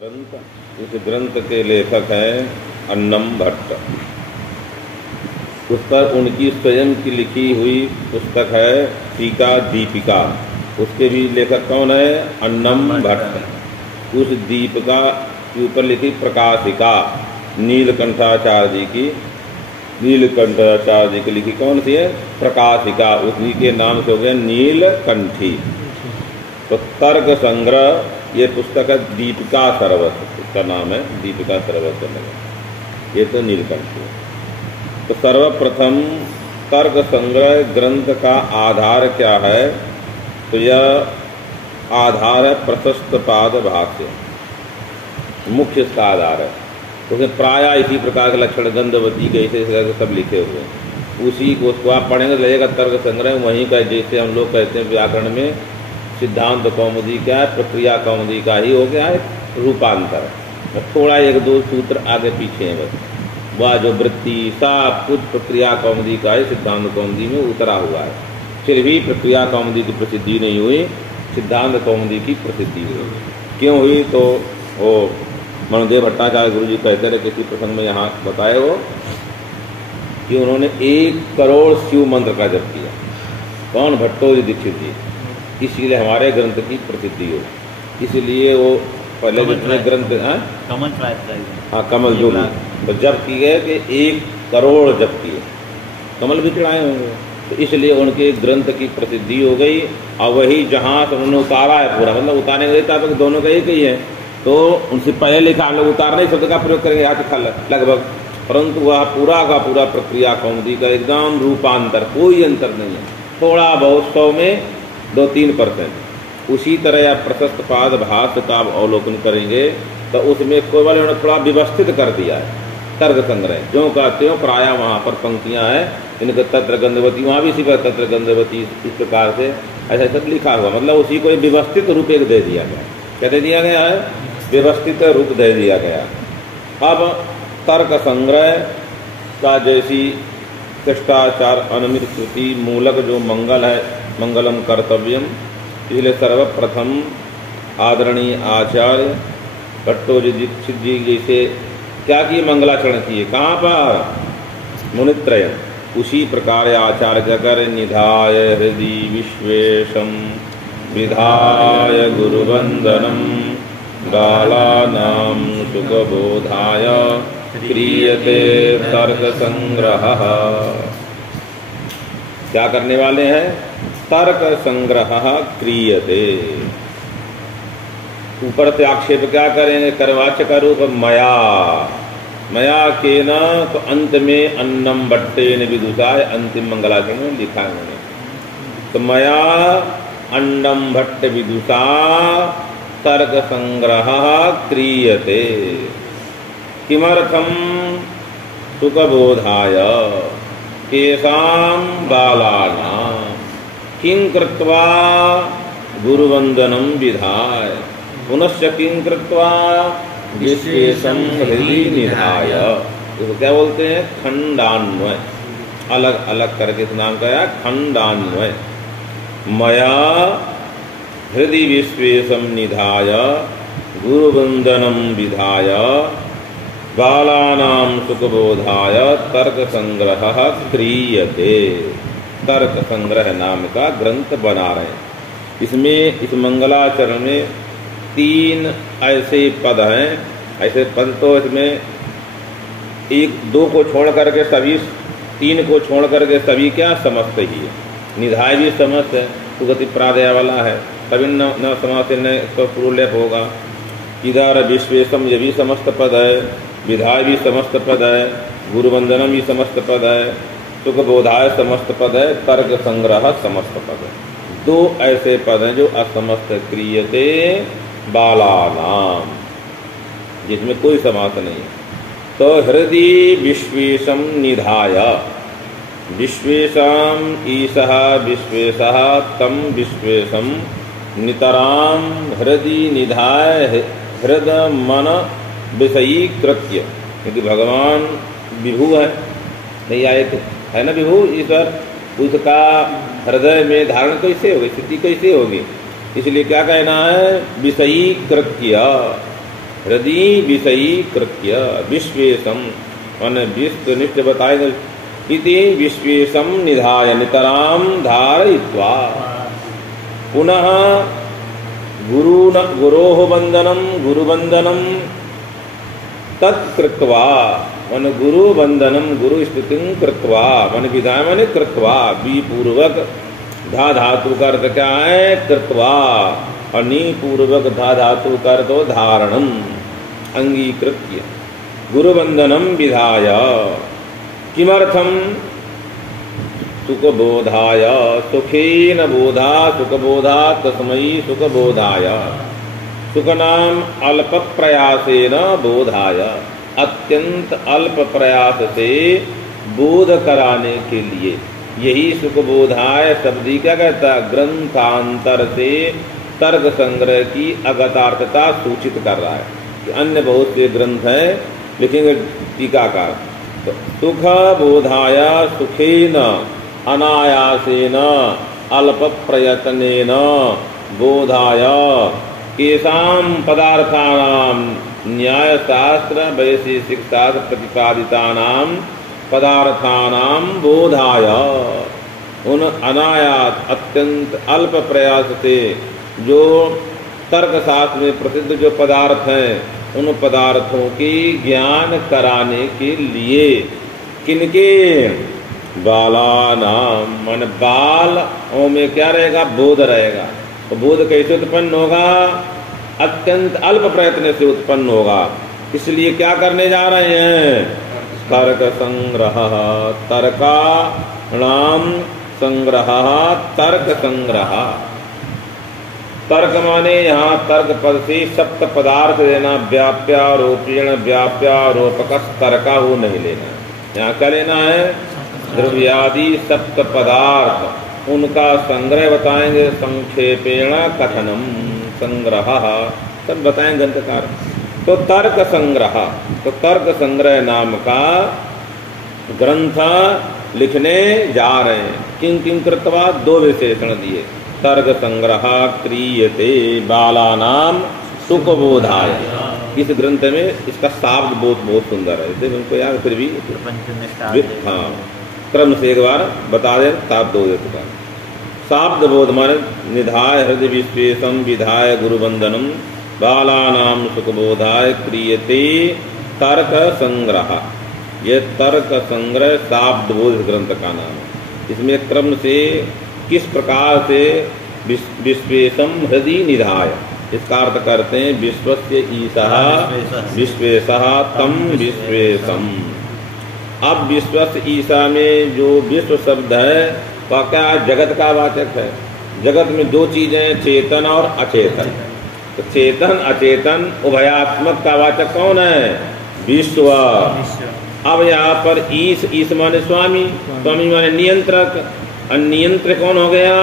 ग्रंथ, इस ग्रंथ के लेखक हैं अन्नम भट्ट। उस पर उनकी स्वयं की लिखी हुई पुस्तक है टीका दीपिका। उसके भी लेखक कौन है? अन्नम भट्ट। उस दीपिका के ऊपर लिखी प्रकाशिका नीलकंठाचार्य जी की, नीलकंठाचार्य जी की लिखी कौन सी है? प्रकाशिका। उसी के नाम से हो गया नीलकंठी। तो तर्क संग्रह ये पुस्तक है दीपिका सरवत, उसका नाम है दीपिका सरवत। ये तो नीलकंठी। तो सर्वप्रथम तर्क संग्रह ग्रंथ का आधार क्या है? तो यह आधार है प्रशस्त पाद भाष्य, मुख्य इसका आधार है। उसमें प्राय इसी प्रकार के लक्षण गंधवती के ऐसे सब लिखे हुए हैं। उसी को उसको आप पढ़ेंगे तो लगेगा तर्क संग्रह वहीं का, जैसे हम लोग कहते हैं व्याकरण में सिद्धांत कौमुदी क्या है, प्रक्रिया कौमुदी का ही हो गया है रूपांतर। थोड़ा एक दो सूत्र आगे पीछे है बस। वह जो वृत्ति सब कुछ प्रक्रिया कौमुदी का ही सिद्धांत कौमुदी में उतरा हुआ है। फिर भी प्रक्रिया कौमुदी की प्रसिद्धि नहीं हुई, सिद्धांत कौमुदी की प्रसिद्धि हुई। क्यों हुई? तो वो मनोदेव भट्टाचार्य गुरु जी कहते रहे किसी प्रसंग में यहाँ बताए हो कि उन्होंने 1 करोड़ शिव मंत्र का जप किया। कौन? भट्टोजी दीक्षित जी। इसीलिए हमारे ग्रंथ की प्रसिद्धि हो। इसलिए वो पहले जितने ग्रंथ कमल, हाँ कमल जो तो जप किए कि 1 करोड़ जप किए, कमल भी चढ़ाए होंगे। तो इसलिए उनके ग्रंथ की प्रसिद्धि हो गई। और वही जहाँ से उन्होंने उतारा है पूरा, मतलब उतारने का देता है दोनों का एक ही है। तो उनसे पहले लिखा हम लोग उतारने शब्द का प्रयोग करेंगे यहाँ लगभग, परंतु वह पूरा का पूरा प्रक्रिया कौमुदी का एकदम रूपांतर, कोई अंतर नहीं है। थोड़ा बहुत 100 में 2-3%। उसी तरह या प्रशस्त पाद भाष्य का अवलोकन करेंगे तो उसमें केवल उन्होंने थोड़ा व्यवस्थित कर दिया है तर्क संग्रह। जो कहते हो प्राय वहाँ पर पंक्तियाँ हैं इनके तत्र गंधवती, वहाँ भी इसी पर तत्र गंधवती इस प्रकार से ऐसा सब लिखा हुआ, मतलब उसी को व्यवस्थित रूप एक दे दिया गया। क्या दे दिया गया है? व्यवस्थित रूप दे दिया गया। अब तर्क संग्रह का जैसी शिष्टाचार अनुमित श्रुति मूलक जो मंगल है, मंगलम कर्तव्यम, इसलिए सर्वप्रथम आदरणीय आचार्य भट्टोजी दीक्षित जी जैसे क्या किए? मंगलाचरण किए। कहाँ पर? मुनित्रय। उसी प्रकार आचार्य क्या करे? निधाय हृदि विश्वेशम विधाय गुरुवंदनम बालानां सुखबोधाय क्रियते तर्क संग्रह। क्या करने वाले हैं? तर्क संग्रह क्रियते। ऊपर से आक्षेप क्या करेंगे? करवाचक का रूप मया, मया के न, तो अंत में अन्नम भट्टेन विदुषाय अंतिम मंगलाचरण में लिखा है उन्होंने। तो मया अन्नम भट्ट विदुषा तर्क संग्रह क्रियते। किमर्थम? सुखबोधाय केषां बालानां किं कृत्वा गुरुवंदनम विधाय पुनश्च किं कृत्वा विशेषम हृदि निधाय। इसको क्या बोलते हैं? खंडान्वय। अलग अलग करके इस नाम का है खंडान्वय। मया हृदि विश्वेशम निधाय गुरुवंदनम विधाय बालानां सुखबोधाय तर्क संग्रह क्रियते। तर्क संग्रह नाम का ग्रंथ बना रहे हैं। इसमें इस मंगलाचरण में 3 ऐसे पद हैं। ऐसे पद तो इसमें 1-2 को छोड़ करके सभी, 3 को छोड़ करके सभी क्या समस्त ही है। निधाय भी समस्त है, सुगति प्रादया वाला है, तभी न समस्त पूर्वलेप होगा। इधर विश्वेशम ये भी समस्त पद है, विधाय भी समस्त पद है, गुरुवंदनम भी समस्त पद है, सुखबोधाय समस्त पद है, तर्क संग्रह समस्त पद है। 2 ऐसे पद हैं जो असमस्त क्रियते बालानाम, जिसमें कोई समास नहीं है। तो हृदि विश्वेशम निधाय, विश्वेशम ईशः विश्वेशः तम विश्वेशम नितराम हृदि निधाय हृद मन विषयीकृत्य। क्योंकि भगवान विभु है, नहीं आए तो है ना विभु ईश्वर, उसका हृदय में धारण कैसे होगी, स्थिति कैसे होगी? इसलिए क्या कहना है? विषयीकृत्य, हृदय विषयी कृत्य विश्वेशम मान विश्वनिष्ठ बताएगा इति विश्वेशम निधाय नितराम धारयित्वा पुनः गुरोः वंदनम गुरुवंदनम तत्कृत्वा मन गुरु वंदनम गुरु स्तुतिं कृत्वा मन विधाय मन कृत्वा बी पूर्वक धा धातु का अर्थ क्या है कृत्वा और नी पूर्वक धा धातु का अर्थ धारणम अंगीकृत्य गुरुवंदनम विधाय किमर्थम सुखबोधाय सुखेन बोधा सुखबोधा तस्मै सुखबोधाय सुखनाम अल्प प्रयासेन बोधाय अत्यंत अल्प प्रयास से बोध कराने के लिए यही सुखबोधाय शब्दी क्या कहता है ग्रंथांतर से तर्क संग्रह की अगतार्थता सूचित कर रहा है कि अन्य बहुत से ग्रंथ हैं लिखेंगे टीकाकार तो सुख बोधाय सुखेन अनायासेन अल्प प्रयत्नेन बोधाय केषां पदार्थानां न्याय शास्त्र वैशेषिक शास्त्र प्रतिपादितानां पदार्थानां बोधाय उन अनायास अत्यंत अल्प प्रयास से जो तर्क शास्त्र में प्रसिद्ध जो पदार्थ हैं उन पदार्थों की ज्ञान कराने के लिए किनके बालानाम मन बाल में क्या रहेगा बोध रहेगा तो बोध कैसे उत्पन्न होगा अत्यंत अल्प प्रयत्न से उत्पन्न होगा इसलिए क्या करने जा रहे हैं तर्क संग्रह तर्काणाम संग्रह तर्क संग्रह तर्क माने यहाँ तर्क पद से सप्त पदार्थ लेना व्याप्यारोपेण व्याप्यारोपक तर्का वो नहीं लेना यहाँ क्या लेना है द्रव्यादि सप्त पदार्थ उनका संग्रह बताएंगे संक्षेपेण कथनम संग्रह सब बताएंगे ग्रंथकार तो तर्क संग्रह नाम का ग्रंथ लिखने जा रहे हैं किं कृत्वा दो विशेषण दिए तर्क संग्रह क्रियते बालानाम सुखबोधाय इस ग्रंथ में इसका शाब्द बहुत सुंदर है इसलिए उनको याद फिर भी हाँ क्रम से एक बार बता दे शाब्द हो जाता शाब्द बोध माने निधाय हृदय विश्वेशम विधाय गुरुवंदनम बालानाम सुखबोधाय क्रियते तर्क संग्रह ये तर्क संग्रह शाब्द बोध ग्रंथ का नाम है इसमें क्रम से किस प्रकार से विश्वेशम हृदय निधाय इसका अर्थ करते हैं विश्वस्य ईशः विश्वेशः तम विश्वेशम अब विश्वस्य ईशा में जो विश्व शब्द है वह क्या जगत का वाचक है जगत में दो चीजें चेतन और अचेतन तो चेतन अचेतन उभयात्मक का वाचक कौन है विश्व अब यहाँ पर ईश माने स्वामी माने नियंत्रक और नियंत्रक कौन हो गया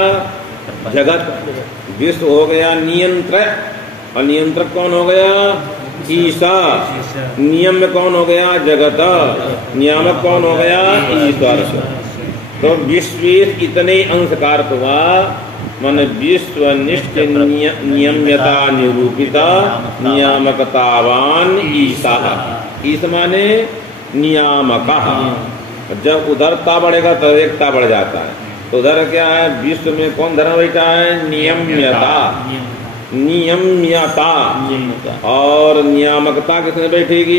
जगत विश्व हो गया नियंत्रक और नियंत्रक कौन हो गया ईशा नियम में कौन हो गया जगत नियामक कौन हो गया ईश्वर तो विश्वेश इतने अंशकार हुआ मन विश्वनिष्ठ नियम्यता निरूपिता नियामकतावान ईशा ईश माने नियामक जब उधरता बढ़ेगा तो एकता बढ़ जाता है तो उधर क्या है विश्व में कौन धर्म बैठा है नियम्यता और नियामकता किसने बैठेगी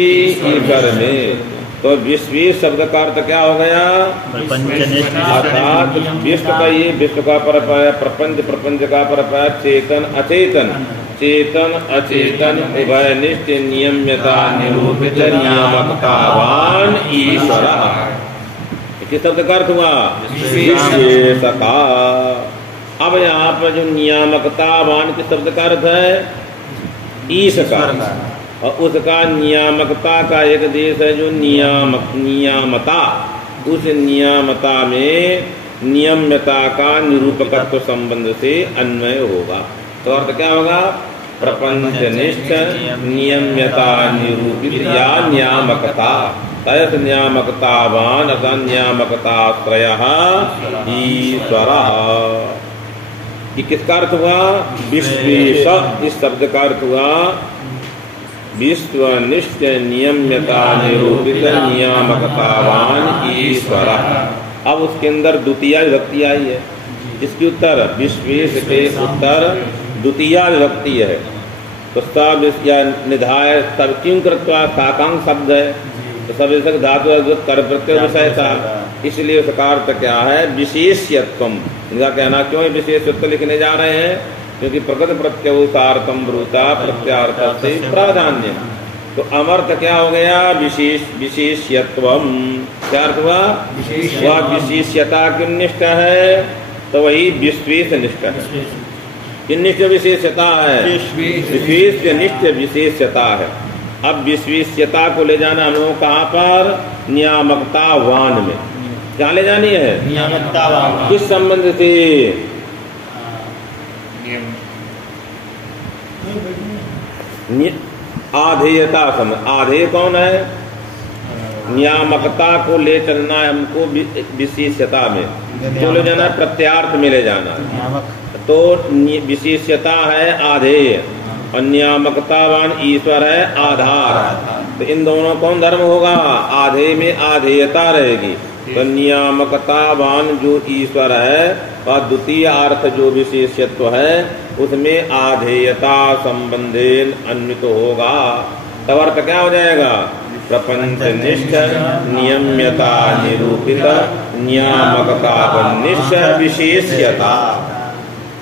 ईश्वर में तो विश्व शब्द का अर्थ क्या हो गया अर्थात विश्व का ये विश्व का परपाय प्रपंच का परपाय चेतन अचेतन चेतन अचेतन उभय नित्य नियम्यता निरूपित नियामकतावान ईश्वर किस शब्द का अर्थ हुआ विशेषता अब यहाँ पर जो नियामकतावान किस शब्द का अर्थ है ईश का और उसका नियामकता का एक देश है जो नियामता उस नियामता में नियम्यता का निरूपकत्व संबंध से अन्वय होगा तो अर्थ क्या होगा प्रपंचनिष्ठ नियम्यता निरूपित या नियामकता तयस नियामकतावान अतः नियामकतात्रयः ईश्वरः ये किसका अर्थ हुआ विश्वेश इस शब्द का अर्थ हुआ विश्वनिष्ठ नियम्यता निरूपित नियामकतावान ईश्वर। अब उसके अंदर द्वितीय विभक्ति आई है। इसकी उत्तर विश्वेश के उत्तर द्वितीय विभक्ति है। तो सब या निधाय तब क्यों कृत्वा साकांग शब्द है, तो सब धातु कर प्रत्यय विषय था, इसलिए उसका अर्थ क्या है विशेष्यत्वम। इनका कहना क्यों विशेषत्व लिखने जा रहे हैं, क्योंकि प्रकृत प्रत्यवसार्थम ब्रूता प्रत्यार्थ से प्राधान्य। तो अमर्थ क्या हो गया विशेष्यत्वम। क्या अर्थ हुआ, वह विशेष्यता की निष्ठ है, तो वही विश्वेश निष्ठ है। किन निष्ठ विशेषता है, विशेष निष्ठ विशेषता है। अब विशेषता को ले जाना हम लोग कहाँ पर, नियामकतावान में। क्या ले जानी है, नियामकतावान। किस संबंध से, आधेयता संबंध। आधेय कौन है, नियामकता को ले चलना है हमको विशेषता में, जो ले जाना है प्रत्यार्थ में ले जाना है। तो विशेषता है आधेय और नियामकतावान ईश्वर है आधार। तो इन दोनों कौन धर्म होगा, आधेय में आधेयता रहेगी। तो नियामकतावान जो ईश्वर है और द्वितीय अर्थ जो विशेषत्व है उसमें आधेयता संबंधेन अन्वित होगा। तब अर्थ क्या हो जाएगा, प्रपंच निष्ठ नियम्यता निरूपित नियामकता वनिष्ठ विशेष्यता।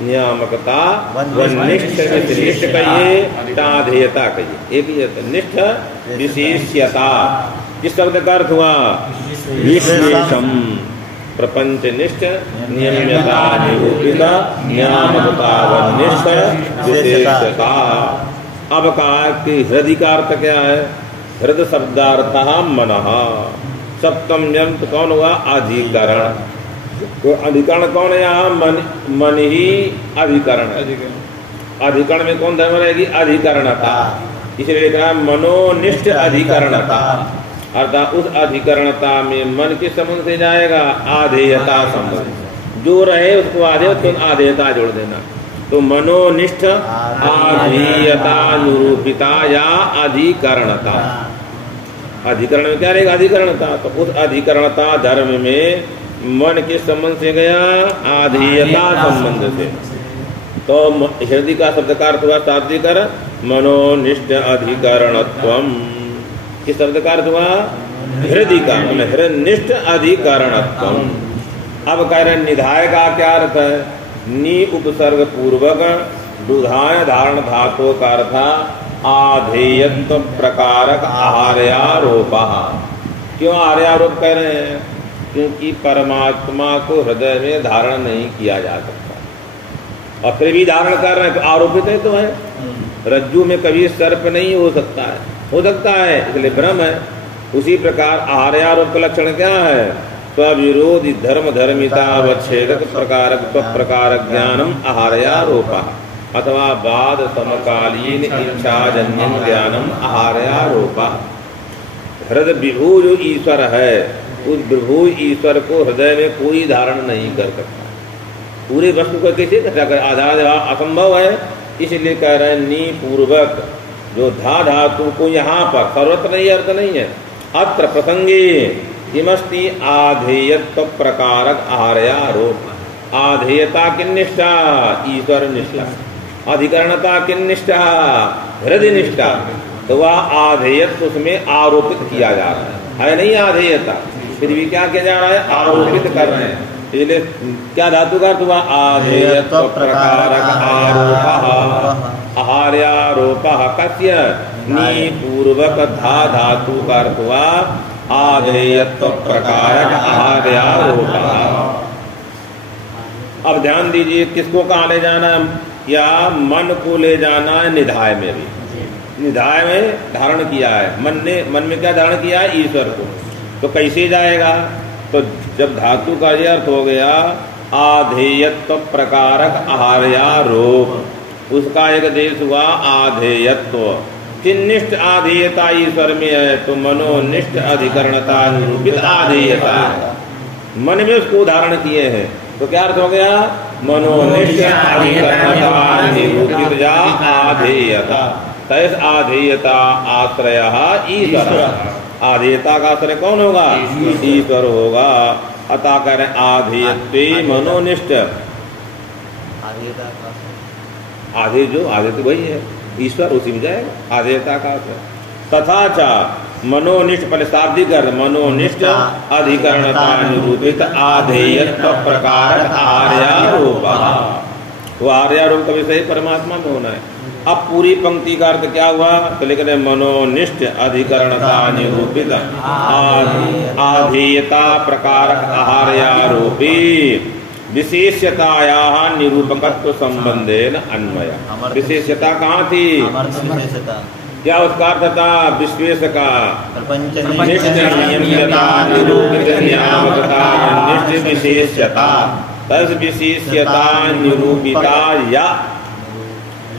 नियामकता वनिष्ठ विशेष कहिए, आधेयता कहिए, एक ही निष्ठ विशेष्यता। किस शब्द का अर्थ हुआ, विशेषम। प्रपंच निष्ठ नियम्यता निरूपित नियामकता वनिष्ठ विशेषता। अब कहा कि हृदय का अर्थ क्या है, हृदय शब्दार्थ मनः। सप्तम यंत कौन हुआ, अधिकरण। तो अधिकरण कौन है यहाँ, मन ही अधिकरण है। अधिकरण में कौन धर्म रहेगी, अधिकरणता। इसलिए लिख रहा है मनोनिष्ठ अधिकरणता, अर्थात उस अधिकरणता में मन के संबंध से जाएगा आधेयता संबंध। जो रहे उसको आधेय, तो आधेयता जोड़ देना। तो मनोनिष्ठ आधेयता निरूपिता या अधिकरणता। अधिकरण में क्या रहेगा, अधिकरणता। तो उस अधिकरणता धर्म में मन के संबंध से गया, आधेयता संबंध से। तो हृदय का शब्द का अर्थ हुआ शाब्दिकर मनोनिष्ठ अधिकरणत्वम। किस शब्द का अर्थ हुआ, हृदय का, हृदयनिष्ठ अधिकरणत्वम। अब कह रहे निधाय का क्या अर्थ है, नी उपसर्ग पूर्वक दुधाय धारण धातु का अर्थ आधेयत्व प्रकारक आहार्यारोपा। क्यों आहार्यारोप कह रहे हैं, क्योंकि परमात्मा को हृदय में धारण नहीं किया जा सकता, और फिर भी धारण कर रहे हैं तो आरोपित है। तो है रज्जू में कभी सर्प नहीं हो सकता है, हो सकता है, इसलिए भ्रम है। उसी प्रकार आहार्यारोप का लक्षण क्या है, स्वविरोधी धर्म धर्मिता वच्छेदक प्रकारक प्रकारक ज्ञानम आहार्यारोपा, अथवा बाद समकालीन इच्छाजन्य ज्ञानम आहार्यारोपा। हृदय विभू जो ईश्वर है, उस विभू ईश्वर को हृदय में कोई धारण नहीं कर सकता। पूरे वस्तु को कैसे कर, आधार असंभव है। इसलिए कह रहे हैं नी पूर्वक जो धा धातु को यहाँ पर सर्वत्र नहीं अर्थ नहीं है, अत्र प्रसंगे किमस्ति आधेयत्व प्रकारक आहार्यारोप। आधेयता किन निष्ठा, ईश्वर निष्ठा। अधिकरणता किन निष्ठा, हृदय निष्ठा। तो वह आधेयत्व उसमें आरोपित किया जा रहा है नहीं आधेयता, फिर भी क्या किया जा रहा है, आरोपित कर रहे हैं। इसलिए क्या धातु का अर्थ हुआ, आधेयत्व प्रकारक आरोपः आहार्यारोपः। कस्य, नी पूर्वक धा धातु का अर्थ हुआ आधेयत्व प्रकारक आहार्यारोपः। अब ध्यान दीजिए, किसको कहाँ ले जाना है, या मन को ले जाना है निधाय में। भी निधाय में धारण किया है मन में क्या धारण किया है, ईश्वर को। तो कैसे जाएगा, तो जब धातु का यह अर्थ हो गया आधेयत्व प्रकारक आहार्यारोप, उसका एक देश हुआ आधेयत्व। किन्निष्ठ आधेयता ईश्वर में है, तो मनोनिष्ठ अधिकरणता निरूपित आधेयता। मन में उसको धारण किए हैं, तो क्या अर्थ हो गया, मनोनिष्ठ अधिकरणता निरूपित आधेयता। तैस आधेयता आश्रय ईश्वर। आधेयता का आश्रय कौन होगा? ईश्वर होगा। अतः कह रहे आधेयत्वे मनोनिष्ठ। आधे जो आधे तो वही है ईश्वर, उसी में जाएगा आधेयता का आश्रय। तथा च मनोनिष्ठ पहले शाब्दिक अर्थ मनोनिष्ठ अधिकरणता निरूपित आधेयत्व प्रकार आर्यारोप। वो आर्यारोप का विषय परमात्मा में होना है। अब पूरी पंक्ति का अर्थ क्या हुआ? तो लिख रहे मनोनिष्ठ अधिकरणता निरूपित आधेयता प्रकारक आहार्यारोपी विशेषताया निरूपकत्व संबंधेन अन्वय। विशेषता कहाँ थी? क्या उसका अर्थ था? विश्वेश का निष्ठ नियम्यता निरूपित नियामकता निष्ठ विशेषता। तस विशेषता निरूपिता या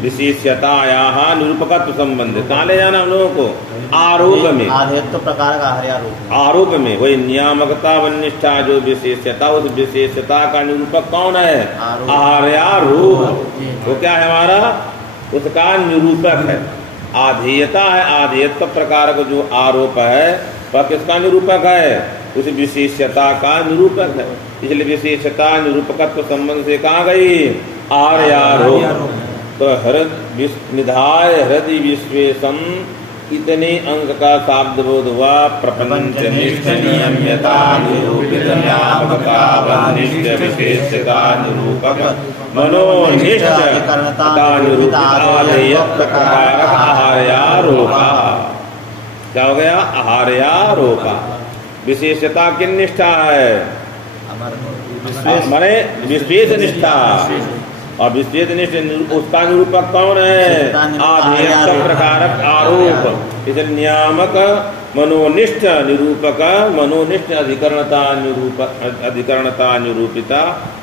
विशेषताया निरूपकत्व संबंध कहाँ ले जाना हम लोगों को? आरोप में। आधेयत्व प्रकार का आरोप में वही नियामकता व निष्ठा जो विशेषता, उस विशेषता का निरूपक कौन है? आर्यारोप। वो क्या है हमारा? उसका निरूपक है। आधेयता है, आधेयत्व प्रकार का जो आरोप है वह किसका निरूपक है? उस विशेषता का निरूपक है। इसलिए विशेषता निरूपकत्व संबंध से कहाँ गई? आर्यारोप। तो निधाय हृदय विश्वेशम इतने अंक का शाब्द बोध हुआ। प्रपंच निष्ठ नियम्यता निरूपित नियामकता वनिष्ठ विशेषता निरूपक मनोनिष्ठ निरूपित आधेयत्व प्रकारक आहार्यारोपा। क्या हो गया? आहार्यारोपा। विशेषता किन निष्ठा है? माने विशेष निष्ठा। और विशेष निष्ठ उसका निरूपक कौन है? आधेयत्व प्रकारक आरोप। इसे नियामक मनोनिष्ठ निरूपक मनोनिष्ठ अधिकरणता निरूपिता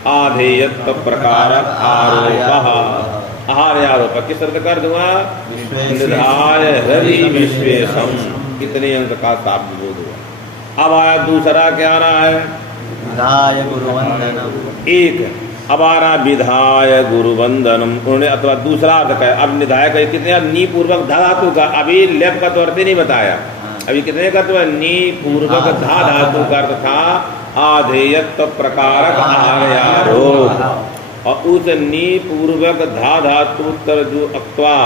आधेयत्व प्रकारक आरोप। आहार्यारोप किस अर्थ कर दूंगा? निधाय हृदय विश्वेशम। कितने अंक का शाब्द बोध हुआ। अब आया दूसरा क्या रहा है? विधाय गुरुवंदनम। एक अब आ रहा विधाय गुरुवंदनम। उन्होंने अथवा दूसरा अर्थ है। अब निधाय का कितने नी पूर्वक धा धातु का, अभी लेप का तो अर्थ नहीं बताया। अभी कितने का तो नी पूर्वक धा धातु का अर्थ था आधेयत्व प्रकारक आहार्यारोप। और उस नी पूर्वक धा धातु उत्तर जो अक्त्वा,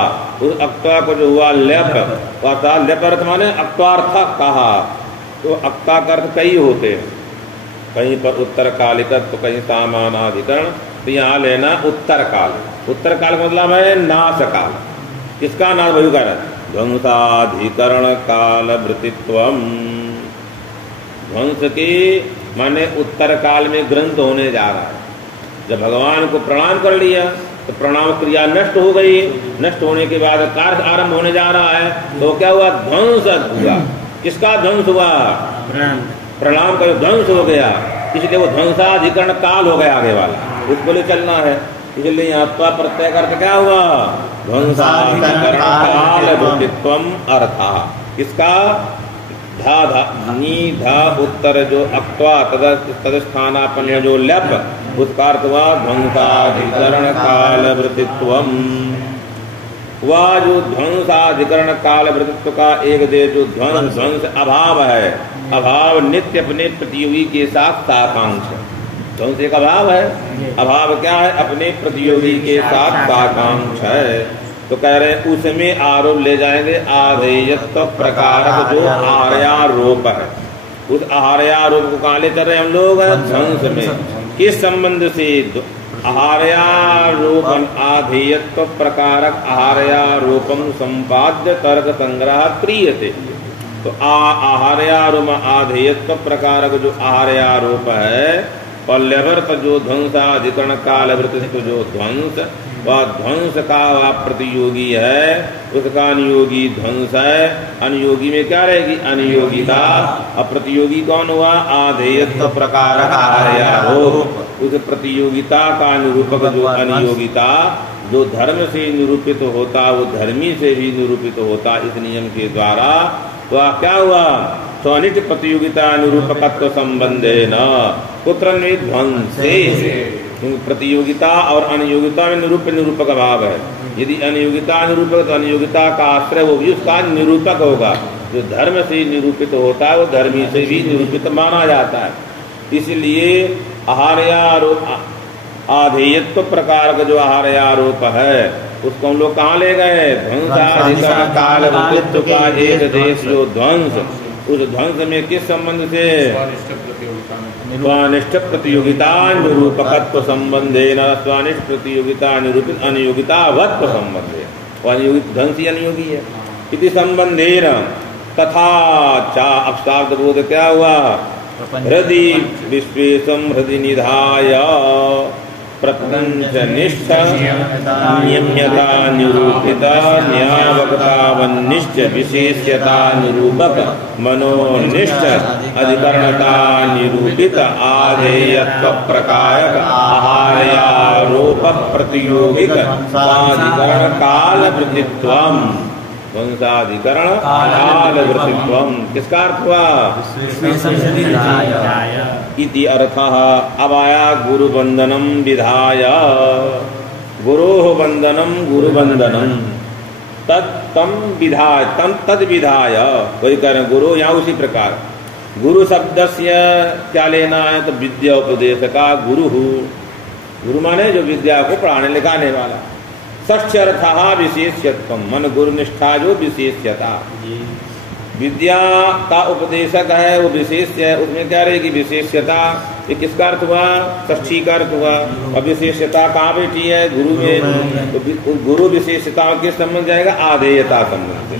उस अक्त्वा को जो हुआ लेप था। लेप अर्थ माने अक्त्वार्थ कहा। तो अक्ता का अर्थ कई होते हैं, कहीं पर उत्तर कालिकत्व, तो कहीं सामानाधिकरण। तो यहाँ लेना उत्तर काल। उत्तर काल का मतलब है नाश काल। किसका नाश? वही कह रहा है ध्वंसाधिकरण काल वृत्तित्वम। ध्वंस के माने उत्तर काल में ग्रंथ होने जा रहा है। जब भगवान को प्रणाम कर लिया तो प्रणाम क्रिया नष्ट हो गई। नष्ट होने के बाद कार्य आरंभ होने जा रहा है। तो क्या हुआ? ध्वंस हुआ। किसका ध्वंस हुआ? प्रणाम का ध्वंस हो गया। इसलिए वो ध्वंसाधिकरण काल हो गया आगे वाला, उसको ले चलना है। इसलिए यहाँ पर प्रत्यय करके क्या हुआ? ध्वंसाधिकरण काल वृत्तित्वम अर्था। किसका? धा धा नी धा उत्तर जो अक्त्वा तदस्थानापन्न जो लप, उसका अर्थ हुआ ध्वंसाधिकरण काल वृत्तित्वम। वह जो ध्वंसाधिकरण काल वृत्तित्व का एक दे जो ध्वंस अभाव है। अभाव नित्य अपने प्रतियोगी के साथ साकांक्ष। ध्वंस एक अभाव है। अभाव क्या है? अपने प्रतियोगी के साथ साकांक्ष है। तो कह रहे हैं उसमें आरोप ले जाएंगे आधेयत्व प्रकारक जो आहार्यारोप है। उस आहार्यारोप को कहाँ ले चल रहे हम लोग? ध्वंस में। किस संबंध से? आहार्यारोपम आधेयत्व प्रकारक आहार्यारोपम संपाद्य तर्क संग्रह क्रियते। तो आहार्यारोप आधेयत्व प्रकारक जो आहार्यारोप है और लेवर्त जो ध्वंसाधिकरण काल वृत्तित्व जो ध्वंस, वह ध्वंस का वह प्रतियोगी है। उसका अनुयोगी ध्वंस है। अनुयोगी में क्या रहेगी? अनुयोगिता। और प्रतियोगी कौन हुआ? आधेयत्व प्रकारक आहार्यारोप। उस प्रतियोगिता का निरूपक जो अनुयोगिता, जो धर्म से निरूपित होता वो धर्मी से भी निरूपित होता इस नियम के द्वारा। तो क्या हुआ? स्वनिष्ठ प्रतियोगिता निरूपकत्व संबंधे न पुत्र ध्वंसे। प्रतियोगिता और अनुयोगिता में निरूपक भाव है। यदि अनियोगिता निरूपक तो अनियोगिता का आश्रय वो भी उसका निरूपक होगा। जो धर्म से निरूपित होता है वो धर्मी से भी निरूपित माना जाता है। इसलिए आहार्यारोप आधेयत्व प्रकार का जो आहार्यारोप है उसको हम लोग कहाँ ले गए? ध्वंसाधिकरण काल वृत्तित्व का एक देश जो ध्वंस, उस ध्वंस में किस संबंध से? स्वानिष्ठ प्रतियोगिता निरूपकत्व संबंधे न स्वानिष्ठ प्रतियोगिता निरूपित अनियोगितावत्व संबंधे। ध्वंस ही अनियोगी है इति संबंधे न तथा चा। अक्षाब्द बोध क्या हुआ? हृदय विश्वेशम हृदय निधाय प्रपंच निष्ठ नियम्यता निरूपित न्यावकतावन्निष्ठ विशेष्यता निरूपक मनोनिष्ठ अधिकरणता निरूपित आधेयत्व प्रकारक आहार्यारोप प्रतियोगिक स्वाधिकरण काल वृत्तित्वम्। ध्वंसाधिकरण काल वृत्तित्वम् किसका अर्थ हुआ? इति अर्थः। अब आया गुरु बंधनम विधाय। गुरोः बंधनम गुरु बंधनम तम विधाय तम तद विधाय। वही कह रहे गुरु यहाँ उसी प्रकार। गुरु शब्द से क्या लेना है? तो विद्या उपदेश का गुरु। गुरु माने जो विद्या को पढ़ाने लिखाने वाला। षष्ठ्यर्थः विशेष्यत्वम् मन गुरु निष्ठा जो विशेष्यता। विद्या का उपदेशक है वो विशेष है। उसमें क्या रहेगी? विशेष्यता। ये किसका अर्थ हुआ? षष्ठी का अर्थ हुआ। अब विशेष्यता कहाँ बैठी है? गुरु में। तो गुरु विशेषता के संबंध जाएगा आधेयता संबंध से।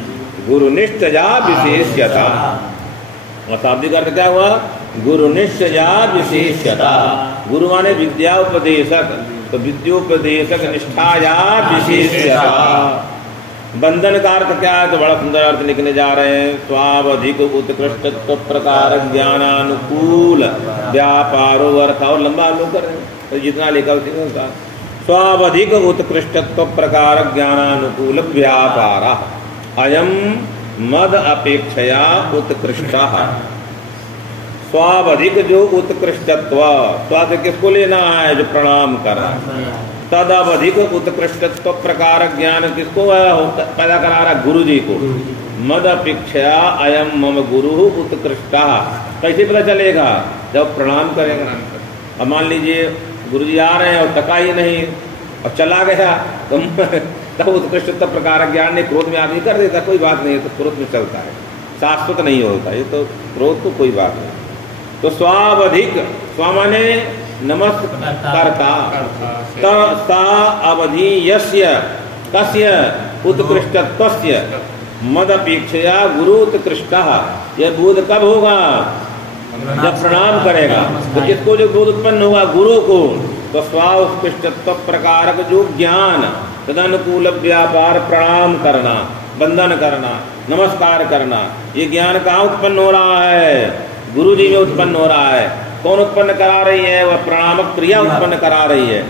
गुरुनिष्ठ जा विशेष्यता। और शाब्दिक अर्थ क्या हुआ? गुरुनिष्ठ जा विशेष्यता। गुरु माने विद्या उपदेशक, तो विद्योपदेशक निष्ठा या विशेष्यता। बंधन का अर्थ क्या है? तो बड़ा सुंदर अर्थ लिखने जा रहे हैं। स्वावधिक उत्कृष्टत्व प्रकार ज्ञानानुकूल व्यापारो अर्थ। और लंबा लोग कर रहे हैं तो जितना लिखा उसी के अनुसार। स्वावधिक उत्कृष्टत्व प्रकार ज्ञानानुकूल व्यापार अयम मद अपेक्षया उत्कृष्टः। स्वावधिक जो उत्कृष्टत्व, स्वाद किसको लेना है? जो प्रणाम कर रहा है। तद अवधिक उत्कृष्टत्व प्रकार ज्ञान किसको पैदा करा रहा? गुरु जी को। मद अपेक्षा अयम मम गुरु उत्कृष्टा। कैसे पता चलेगा? जब प्रणाम करेगा। अब मान लीजिए गुरु जी आ रहे हैं और तका ही नहीं और चला गया तो तब उत्कृष्टत्व प्रकार ज्ञान ने क्रोध में आदमी कर देता, कोई बात नहीं, तो क्रोध में चलता है, शाश्वत नहीं होता ये तो क्रोध, तो कोई बात नहीं। तो स्वावधिक, स्वा माने नमस्कारता, सा अवधि यस्य तस्य उत्कृष्टत्वस्य मद अपेक्षया गुरु उत्कृष्टः। यह बोध कब होगा? जब प्रणाम करेगा। तो किसको जो बोध उत्पन्न होगा? गुरु को। तो स्वा उत्कृष्टत्व प्रकारक जो ज्ञान, तदनुकूल व्यापार, प्रणाम करना, वंदन करना, नमस्कार करना, ये ज्ञान कहाँ उत्पन्न हो रहा है? गुरु जी में उत्पन्न हो रहा है। कौन उत्पन्न करा रही है? वह प्रणामक क्रिया उत्पन्न करा रही है।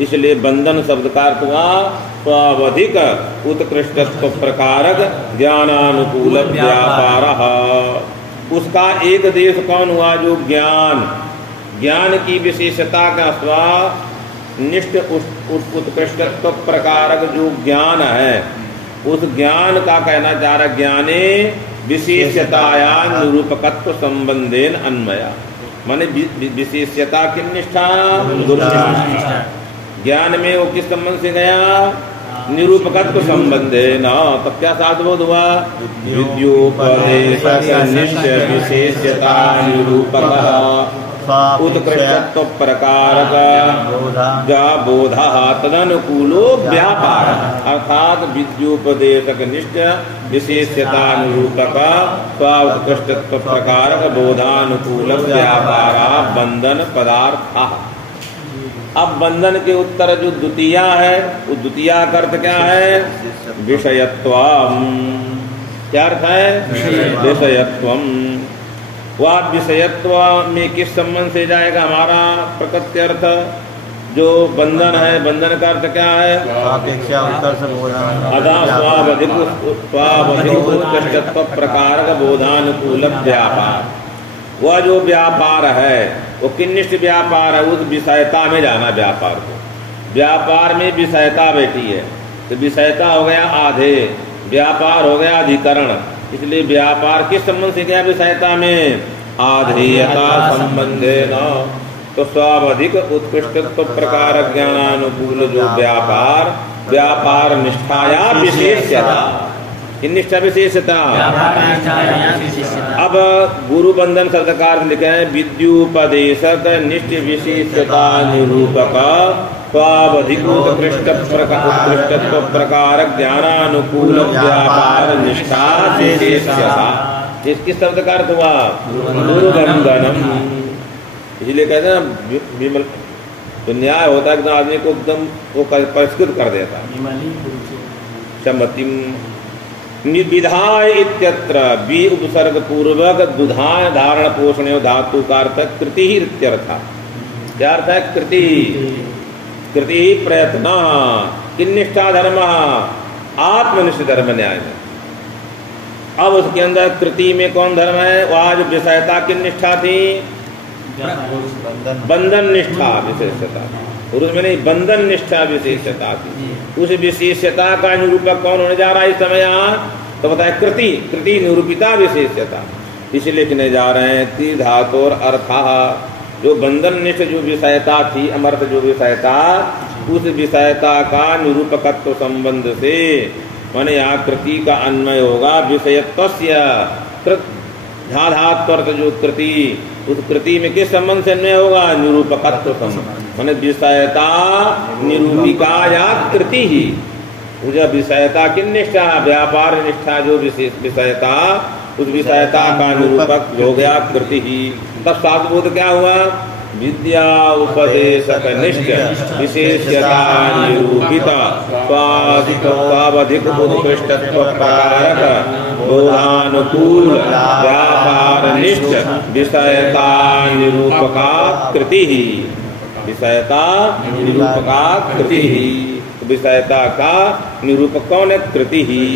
इसलिए बंधन शब्द का अर्थ हुआ स्वावधिक उत्कृष्टत्व प्रकारक ज्ञानानुकूल व्यापार। उसका एक देश कौन हुआ? जो ज्ञान, ज्ञान की विशेषता का स्वानिष्ठ उत्कृष्टत्व प्रकारक जो ज्ञान है, उस ज्ञान का कहना चाह रहा, ज्ञाने विशेषताया निरूपकत्व संबंधेन अन्वया, माने विशेषता की निष्ठा, ज्ञान में वो किस संबंध से गया? निरूपकत्व संबंधे न। तब क्या साधबोध हुआ? विद्योपदेशनिष्ठ विशेषता निरूपक उत्कृष्टत्व प्रकारक जा बोधा तदनुकूलो व्यापार, अर्थात विद्योपदेशक निष्ठ विशेषता निरूपक स्वात्कृष्टत्व प्रकारक बोधानुकूल व्यापार बंधन पदार्थ। अब बंधन के उत्तर जो द्वितीया है, वो द्वितीया का अर्थ क्या है? विषयत्वम। क्या अर्थ है? विषयत्वम। वह विषयत्व में किस संबंध से जाएगा हमारा प्रकृति अर्थ? जो बंधन है, बंधन का अर्थ क्या है? अपेक्षा उत्तर से अदा स्वावधिक उत्कृष्टत्व प्रकारक बोधानुकूल व्यापार। वह जो व्यापार है वो किन्निष्ठ व्यापार है? उस विषयता में जाना व्यापार को। व्यापार में विषयता बैठी है, तो विषयता हो गया आधे, व्यापार हो गया अधिकरण। इसलिए व्यापार किस संबंध से गया विषयता में? आधेयता संबंधे न। तो स्वावधिक उत्कृष्टत्व प्रकार ज्ञानानुकूल जो व्यापार, व्यापार निष्ठाया विशेषता। किन निष्ठा विशेषता? अब गुरु बंधन शब्द का अर्थ लिखे हैं विद्युपदेशक निष्ठ विशेषता निरूपक स्वावधिक उत्कृष्टत्व प्रकार ज्ञानानुकूल व्यापार निष्ठा विशेषता। किस शब्द का अर्थ हुआ? गुरु बंधनम। इसलिए कहते हैं विमल तो न्याय होता है एकदम आदमी को एकदम वो परिष्कृत कर देता है। विधाय इत्यत्र बी उपसर्ग पूर्वक दुधाय धारण पोषण धातु का अर्थ कृति ही इत्यर्थ। क्या अर्थ है? कृति। कृति ही प्रयत्न। किन निष्ठा धर्म? आत्मनिष्ठ धर्म न्याय में। अब उसके अंदर कृति में कौन धर्म है? वह जो विषयता किन निष्ठा थी? बंधन निष्ठा विशेषता। पुरुष में नहीं, बंधन निष्ठा विशेषता थी। उस विशेषता का निरूपक कौन होने जा रहा है इस समय यहाँ? तो बताए कृति। कृति निरूपिता विशेषता। इसे लिखने जा रहे हैं कि धातु और अर्था, जो बंधन निष्ठ जो विषयता थी, अमर्थ जो विषयता, उस विषयता का निरूपकत्व संबंध से माने यहाँ कृति का अन्वय होगा विषयत्वस्य। कृत धाधात्वर्थ जो कृति, उस कृति में किस संबंध से अन्वय होगा? निरूपकत्व संबंध। माने विषयता निरूपिका या कृति ही। जो विषयता किन निष्ठा? व्यापार निष्ठा जो विषयता, उस विषयता का निरूपक हो गया कृति ही। तब साधुबोध क्या हुआ? विद्या उपदेशक निष्ठ विशेषता निरूपिता स्वावधिक उत्कृष्टत्व प्रकारक बोधानुकूल व्यापार निष्ठ विषयता निरूपका कृति ही। विषयता निरूपका कृति ही। विषयता का निरूपक कौन है? कृति ही।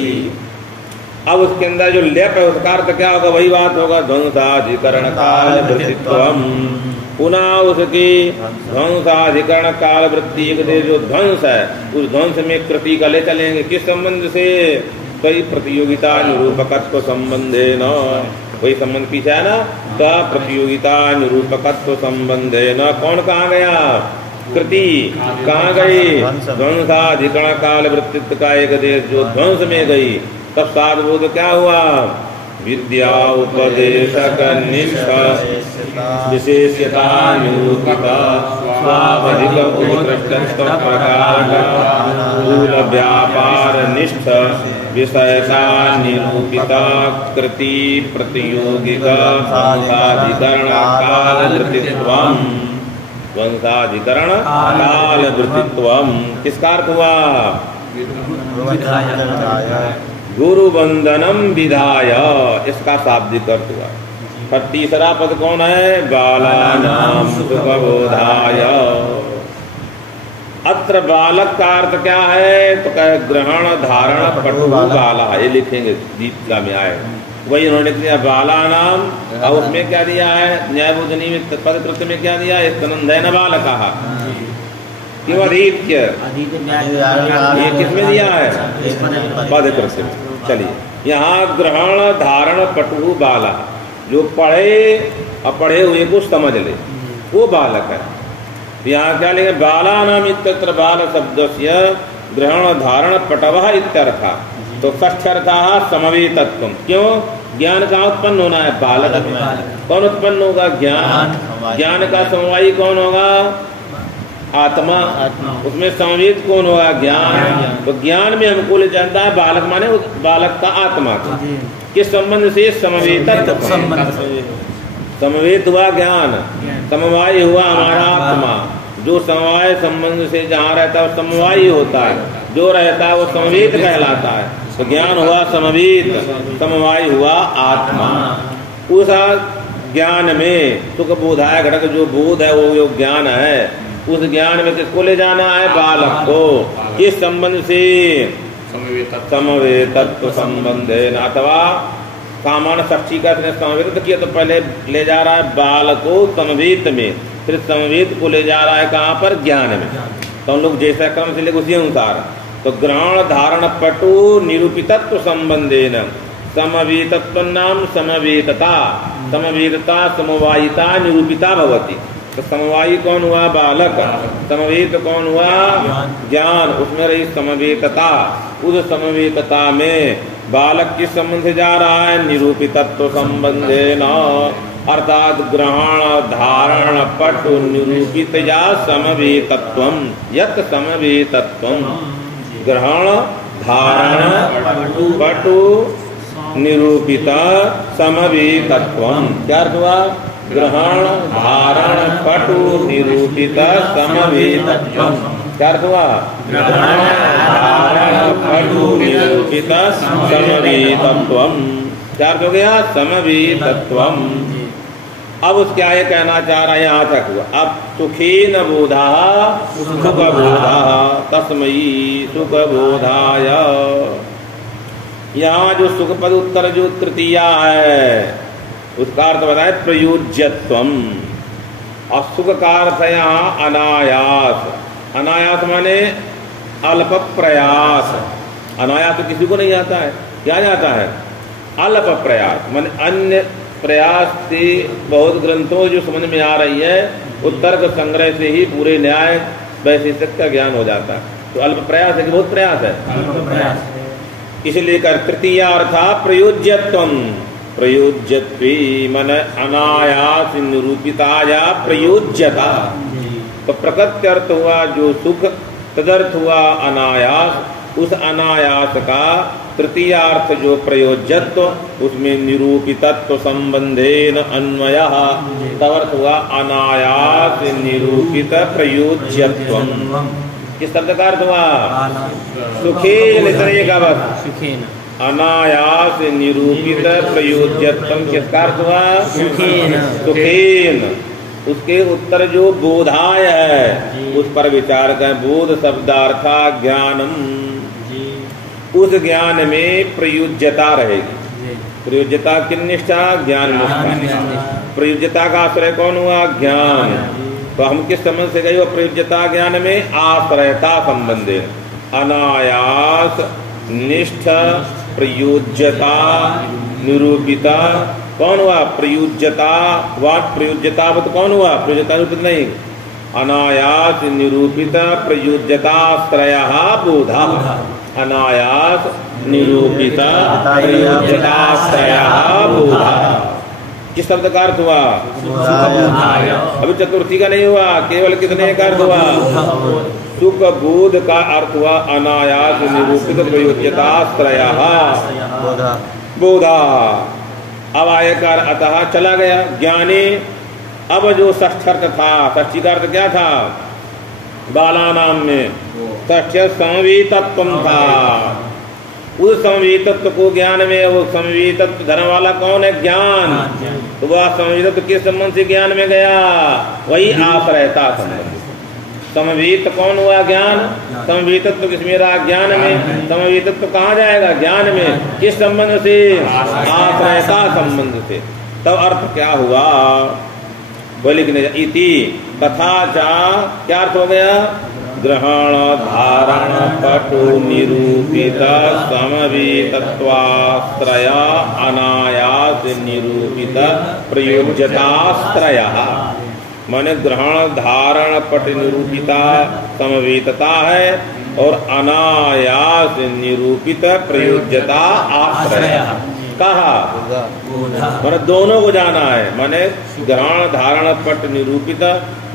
अब उसके अंदर जो लेप है उसका अर्थ क्या होगा? वही बात होगा ध्वंसाधिकरण काल वृत्तित्वम। पुनः उसकी ध्वंसाधिकरण काल वृत्ति जो ध्वंस है, उस ध्वंस में कृति का ले चलेंगे। किस संबंध से? कई प्रतियोगिता निरूपकत्व संबंधे न। वही संबंध पीछे है ना, का प्रतियोगिता निरूपकत्व संबंधे न। कौन कहाँ गया? कृति कहाँ गई? ध्वंसाधिकरण काल वृत्तित्व का एक देश जो ध्वंस में गई। तब साधुबोध क्या हुआ? विद्या उपदेशक निष्ठ विशेषता निरूपिता स्वावधिक उत्कृष्टत्व प्रकारक व्यापार निष्ठ विषयता निरूपिता कृति प्रतियोगिका ध्वंसाधिकरण काल वृत्तित्वम। ध्वंसाधिकरण काल वृत्तित्वम किसका अर्थ हुआ? गुरु बंधनम विधाय, इसका शाब्दिक अर्थ हुआ। पर तीसरा पद कौन है? बालानां सुखबोधाय। अत्र बालक का अर्थ क्या है? तो कहे ग्रहण धारण पटु बाला। ये लिखेंगे दीपिका में आए, वही उन्होंने दिया बालानाम। और उसमें क्या दिया है? न्यायबोधनी में पदकृत्य में क्या दिया? स्तनंदयन बालका। क्यों अधीत्य? ये किसमें दिया है? पदकृत्य में। चलिए, यहाँ ग्रहण धारण पटु बाला, जो पढ़े और पढ़े हुए को समझ ले, वो बालक है। यहाँ क्या लेंगे? बालानाम इत्यत्र बाल शब्दस्य ग्रहण धारण पटवः इत्यर्थ। तो षष्ठ्यर्थः समवेतत्व। क्यों? ज्ञान का उत्पन्न होना है बालक में। कौन उत्पन्न होगा? ज्ञान। ज्ञान का समवायी कौन होगा? आत्मा। उसमें समवेत कौन होगा? ज्ञान। तो ज्ञान में हमको ले जाता है बालक, माने बालक का आत्मा का। किस संबंध से? समवेतत्व। समवेत हुआ ज्ञान, समवाय हुआ हमारा आत्मा। जो समवाय संबंध से जहाँ रहता है वो समवायी होता है, जो रहता है वो समवेत कहलाता है। तो ज्ञान हुआ समवेत, समवाय हुआ आत्मा। उस ज्ञान में सुख बोधाय घटक जो बोध है वो ज्ञान है। उस ज्ञान में किसको ले जाना है? बालक को। किस संबंध से? समवेतत्व संबंधे। अथवा सामान्य षष्ठी का समवेत किया तो पहले ले जा रहा है बालक को समवेत में, फिर समवेत को ले जा रहा है कहाँ पर? ज्ञान में। तो हम लोग जैसा क्रम से ले उसी अनुसार तो ग्रहण धारण पटु निरूपितत्व संबंधेन समवेतत्व नाम समवेतता, समवेतता समवायिता निरूपिता भवति। तो समवायी कौन हुआ? बालक। समवेत कौन हुआ? ज्ञान। उसमें रही समवेतता। उस समवेतता में बालक किस संबंध से जा रहा है? निरूपितत्व संबंधेन, अर्थात ग्रहण धारण पटु निरूपित या समवेतत्वम, यत् समवेतत्वम ग्रहण धारण पटु निरूपित समवेतत्वम। क्या अर्थ हुआ? ग्रहण धारण पटु निरूपित समवेतत्वम। क्या अर्थ हुआ? ग्रहण धारण पटु निरूपित समवेतत्वम। क्या अर्थ हो गया? समवेतत्वम। अब उसके आगे कहना चाह रहा है, यहाँ तक हुआ। अब सुखेन बोधा सुख बोधा तस्मयी सुख बोधाय। यहाँ जो सुख पद उत्तर जो तृतीया है उसका अर्थ बताए प्रयोज्यत्वम। और सुख का अर्थ है यहाँ अनायास। अनायास माने अल्प प्रयास। अनायास तो किसी को नहीं आता है। क्या जाता है? अल्प प्रयास माने अन्य प्रयास से बहुत ग्रंथों जो समझ में आ रही है उत्तर के संग्रह से ही पूरे न्याय वैशेषिक का ज्ञान हो जाता है। तो अल्प प्रयास है कि बहुत प्रयास है? अल्प प्रयास है। इसलिए कर तृतीया अर्था प्रयोज्यत्वम। प्रयोज्यत्वे मन अनायास निरूपिताया प्रयोज्यता। तो प्रकृति अर्थ हुआ जो सुख, तदर्थ हुआ अनायास। उस अनायास का तृतीय अर्थ जो प्रयोज्यत्व, उसमें निरूपितत्व संबंधेन अन्वयः, तदर्थ हुआ अनायास निरूपित प्रयोज्यत्वम। किस शब्द का अर्थ हुआ? सुखेन। इतने का बस सुखेन। अनायास निरूपित प्रयोज्यत्वम किसका अर्थ हुआ? सुखेन। सुखेन। उसके उत्तर जो बोधाय है उस पर विचार करें। बोध शब्दार्था ज्ञानम। उस ज्ञान में प्रयुज्यता रहेगी। प्रयुज्यता की निष्ठा? ज्ञान निष्ठा। प्रयुज्यता का आश्रय कौन हुआ? ज्ञान। तो हम किस संबंध से गए? वो प्रयुज्यता ज्ञान में आश्रयता संबंध है। अनायास निष्ठ प्रयुज्यता निरूपिता कौन हुआ? प्रयुज्यता। वाट प्रयुज्यतावत कौन हुआ? प्रयुज्यता निरूपित नहीं। अनायास निरूपित प्रयुज्यताश्रयः बोधा। अनायास निरूपित प्रयुज्यताश्रयः बोधा। किस शब्द का अर्थ हुआ? अभी चतुर्थी का नहीं हुआ, केवल कितने का अर्थ हुआ? सुख बोध का अर्थ हुआ अनायास निरूपित प्रयोज्यताश्रयः बोधा। अब आयकर अतः चला गया ज्ञानी। अब जो षष्ठर्थ था, षष्ठी का अर्थ क्या था? बालानाम में षष्ठ समवेतत्व था। उस समवेतत्व को ज्ञान में, वो समवेतत्व धर्म वाला कौन है? ज्ञान। तो वह समवेतत्व किस संबंध से ज्ञान में गया? वही आश्रयता संबंध। समवेत कौन हुआ? ज्ञान। समवेतत्व किसमें रहा? ज्ञान में। समवेतत्व कहाँ जाएगा? ज्ञान में। किस संबंध से? आश्रयता संबंध से। तब अर्थ क्या हुआ? बोले कि नहीं इति तथा चा। क्या अर्थ हो गया? ग्रहण धारण पटु निरूपित समवेतत्वाश्रय अनायास निरूपित प्रयोज्यताश्रय। माने ग्रहण धारण पट निरूपिता समवेतता है और अनायास निरूपित प्रयोज्यता आश्रय। कहा माने दोनों को जाना है। माने ग्रहण धारण पट निरूपित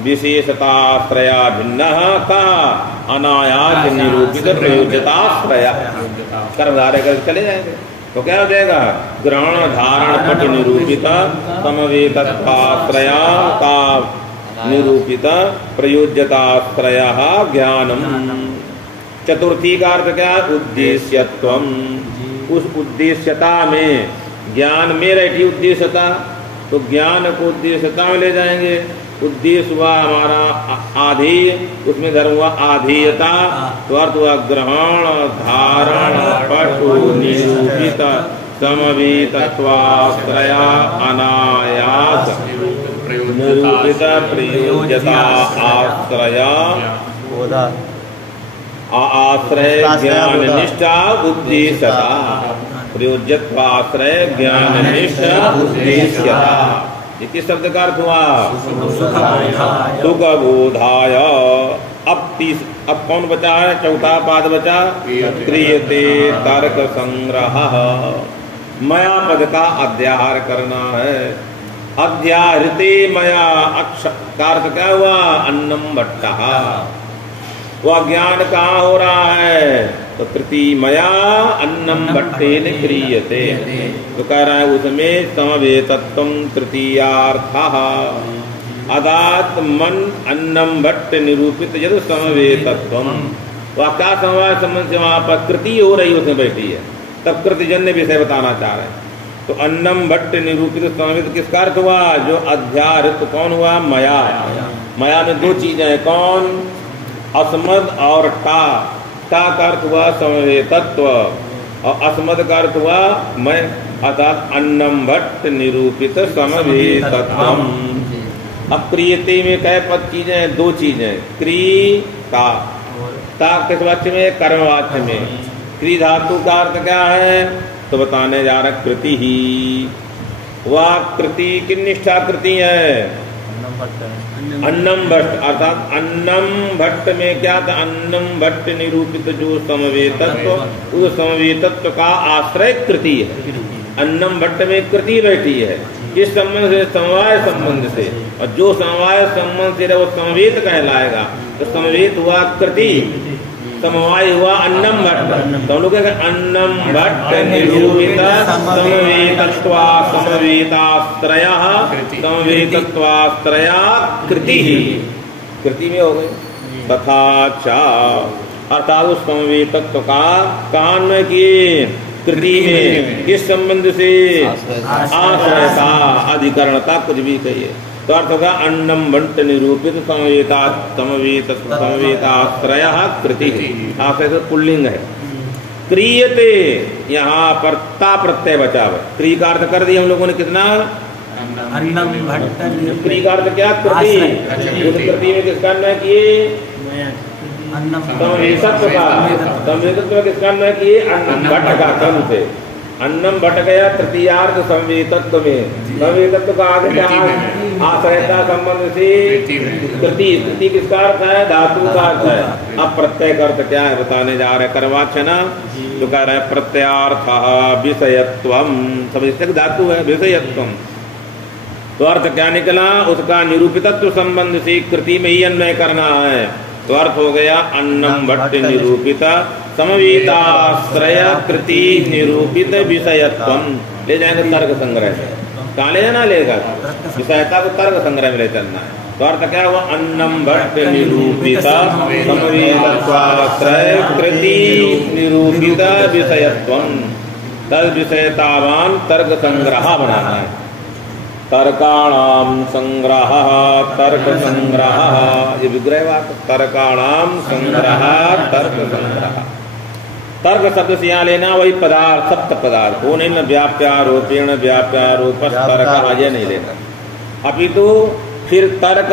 विशेषताश्रया भिन्न का अनायास निरूपित प्रयोज्यताश्रय। कर्मधारय करके चले जाएंगे तो क्या हो जाएगा? ग्रहण धारण पट निरूपित समवेतत्वाश्रया का निरूपित प्रयोज्यताश्रय ज्ञानम। चतुर्थी का अर्थ क्या? उद्देश्यत्वम। उस उद्देश्यता में, ज्ञान में रहती उद्देश्यता, तो ज्ञान को उद्देश्यता में ले जाएंगे। उद्देश्य हुआ हमारा आधेय, उसमें धर्म हुआ आधेयता। तो अर्थ हुआ ग्रहण धारण पटु निरूपित समवेतत्वाश्रय अनायास निरूपित प्रयोज्यता आश्रय आश्रय ज्ञान निष्ठा उद्देश्यता प्रयोज्यत्वाश्रय ज्ञान निष्ठा उद्देश्यता। ये किस शब्द का अर्थ हुआ? सुख बोधाय। अब कौन बचा है? चौथा पाद बचा, क्रियते तर्क संग्रह। मया पद का अध्याहार करना है। अध्याहृते मया का अर्थ क्या हुआ? अन्नम भट्टः। वह ज्ञान कहाँ हो रहा है? तो तृतीमया अन्नम भट्टेन क्रियते। तो कह रहा है उसमें समवेतत्वं तृतीयार्थः। अदात मन अन्नम भट्ट निरूपित यद समवेतत्वम। वह क्या समवाय संबंध से वहां पर कृति हो रही उसमें बैठी है, तब कृतिजन्य विषय बताना चाह रहे हैं। तो अन्नम भट्ट निरूपित समवेत किसका अर्थ हुआ? जो अध्याहृत कौन हुआ? मया। मया में दो चीजें हैं, कौन? अस्मद और टा। टा का अर्थ हुआ समवेतत्व और अस्मद का अर्थ हुआ मैं, अर्थात अन्नम भट्ट निरूपित समवेतत्वम। अब क्रियते में कई पद चीजें? दो चीजें, क्री का। ता किस वाच्य में? कर्म वाच्य में। क्री धातु का अर्थ क्या है? तो बताने जा रहा कृति ही। वह कृति की निष्ठा कृति है अन्नम भट्ट, अर्थात अन्नम भट्ट में क्या था? अन्नम भट्ट निरूपित जो समवेतत्व, उस समवेतत्व का आश्रय कृति है। अन्नम भट्ट में कृति बैठी है, किस संबंध से? समवाय संबंध से। और जो समवाय संबंध से वो समवेत कहलाएगा। तो समवेत हुआ कृति, समवाय हुआ अन्नम भट्ट। दोनों के अन्नम भट्ट निरूपित समवेतत्वा समवेताश्रयः समवेतत्वाश्रया कृति ही। कृति में हो गई। तथा च अर्थात उस समवेतत्व का कान किए कृति में किस संबंध से? आश्रयता, अधिकरणता, कुछ भी कहिए। तो अर्थ होगा अन्नम भट्ट निरूपित समवेताश्रय कृति। आश्रय से पुल्लिंग है। क्रियते यहाँ पर ता प्रत्यय बचा हुआ। क्रिय का अर्थ कर दिया हम लोगों ने कितना? अन्नम भट्ट। क्रिय का अर्थ क्या? कृति। कृति में किसका अन्वय किए? समवेतत्व का। समवेतत्व किसका अन्वय किए? अन्नम भट्ट का क्रम से। अन्नम भट्ट गया तृतीयार्थ समवेतत्व में। समवेतत्व का आगे क्या? आश्रयता संबंध से कृति। कृति किसका अर्थ है? धातु का अर्थ है। अब प्रत्यय का अर्थ क्या है बताने जा रहे हैं। कर्मवाच्य ना, तो कह रहे हैं प्रत्यार्थ विषयत्वम। सब धातु है, विषयत्वम। तो अर्थ क्या निकला? उसका निरूपितत्व संबंध से कृति में ही अन्वय करना है। तो अर्थ हो गया अन्नम भट्ट निरूपित समवेताश्रय कृति निरूपित विषयत्वम। ले जाएंगे तर्क संग्रह से। कहाँ ले जाना? लेगा विषयता को तर्क संग्रह में ले चलना है। तो अर्थ क्या हुआ? अन्नम भट्ट निरूपित समवेताश्रय कृति निरूपित विषयत्वम। तद विषयतावान तर्क संग्रह बनाना है। तर्काणाम संग्रह, तर्क संग्रह, ये विग्रह वाक्य। तर्काणाम संग्रह, तर्क संग्रह। तर्क शब्द से यहाँ लेना वही पदार्थ, सप्त पदार्थ। वो नहीं, व्याप्यारोपेण व्याप्यारोप तर्क, ये नहीं लेना। अपितु फिर तर्क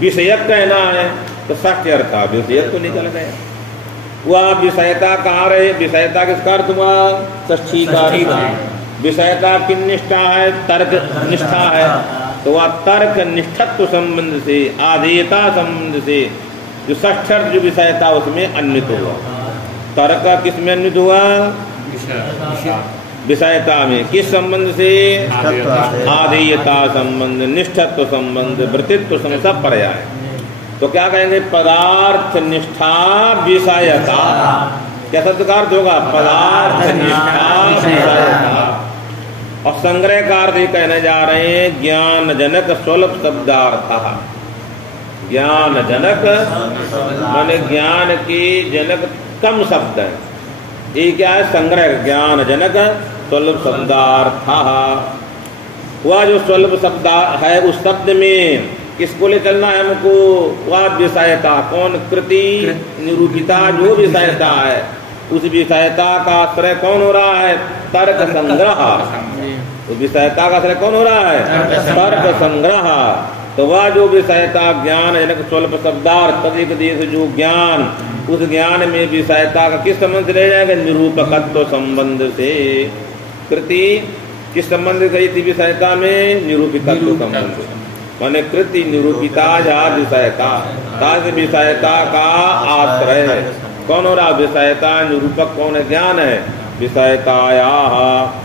विषयक कहना है तो षष्ठी अर्थ विषयक तो निकल गया। वह विषयता कहाँ रहे? विषयता किसका अर्थ हुआ? षष्ठी का अर्थ। विषयता की निष्ठा है? तर्क निष्ठा है। तो वह तर्क निष्ठत्व संबंध से, आधेयता संबंध से जो षष्ठ जो विषयता उसमें अन्वित हुआ। तर्क किसमें अन्वित हुआ? विषयता में। किस संबंध से? आधेयता संबंध, निष्ठत्व संबंध, वृत्तित्व संबंध, सब पर्याय। तो क्या कहेंगे? पदार्थ निष्ठा विषयता। क्या शब्द का अर्थ होगा? पदार्थ निष्ठा विषयता। और संग्रह का अर्थ ही कहने जा रहे हैं ज्ञान जनक स्वल्प शब्दार्थ। ज्ञान जनक माने ज्ञान की जनक कम शब्द है। ये क्या है? संग्रह। ज्ञान जनक स्वल्प शब्दार्थ। वह जो स्वल्प शब्द है उस शब्द में किसको ले चलना है हमको? वह विषयता। कौन? कृति निरूपिता जो विषयता है, उस विषयता का आश्रय कौन हो रहा है? तर्क संग्रह। तो विषयता का आश्रय कौन हो रहा है? तर्क संग्रह। तो वह जो विषयता ज्ञान जनक स्वल्प शब्दार्थ तदिक देश जो ज्ञान, उस ज्ञान में विषयता का किस संबंध से रह जाएगा? निरूपकत्व संबंध से। कृति किस संबंध गई थी विषयता में? निरूपितत्व संबंध। माने कृति निरूपिता या विषयता, ताज विषयता का आश्रय। कौन हो रहा विषयता? निरूपक कौन है? ज्ञान है। विषयताया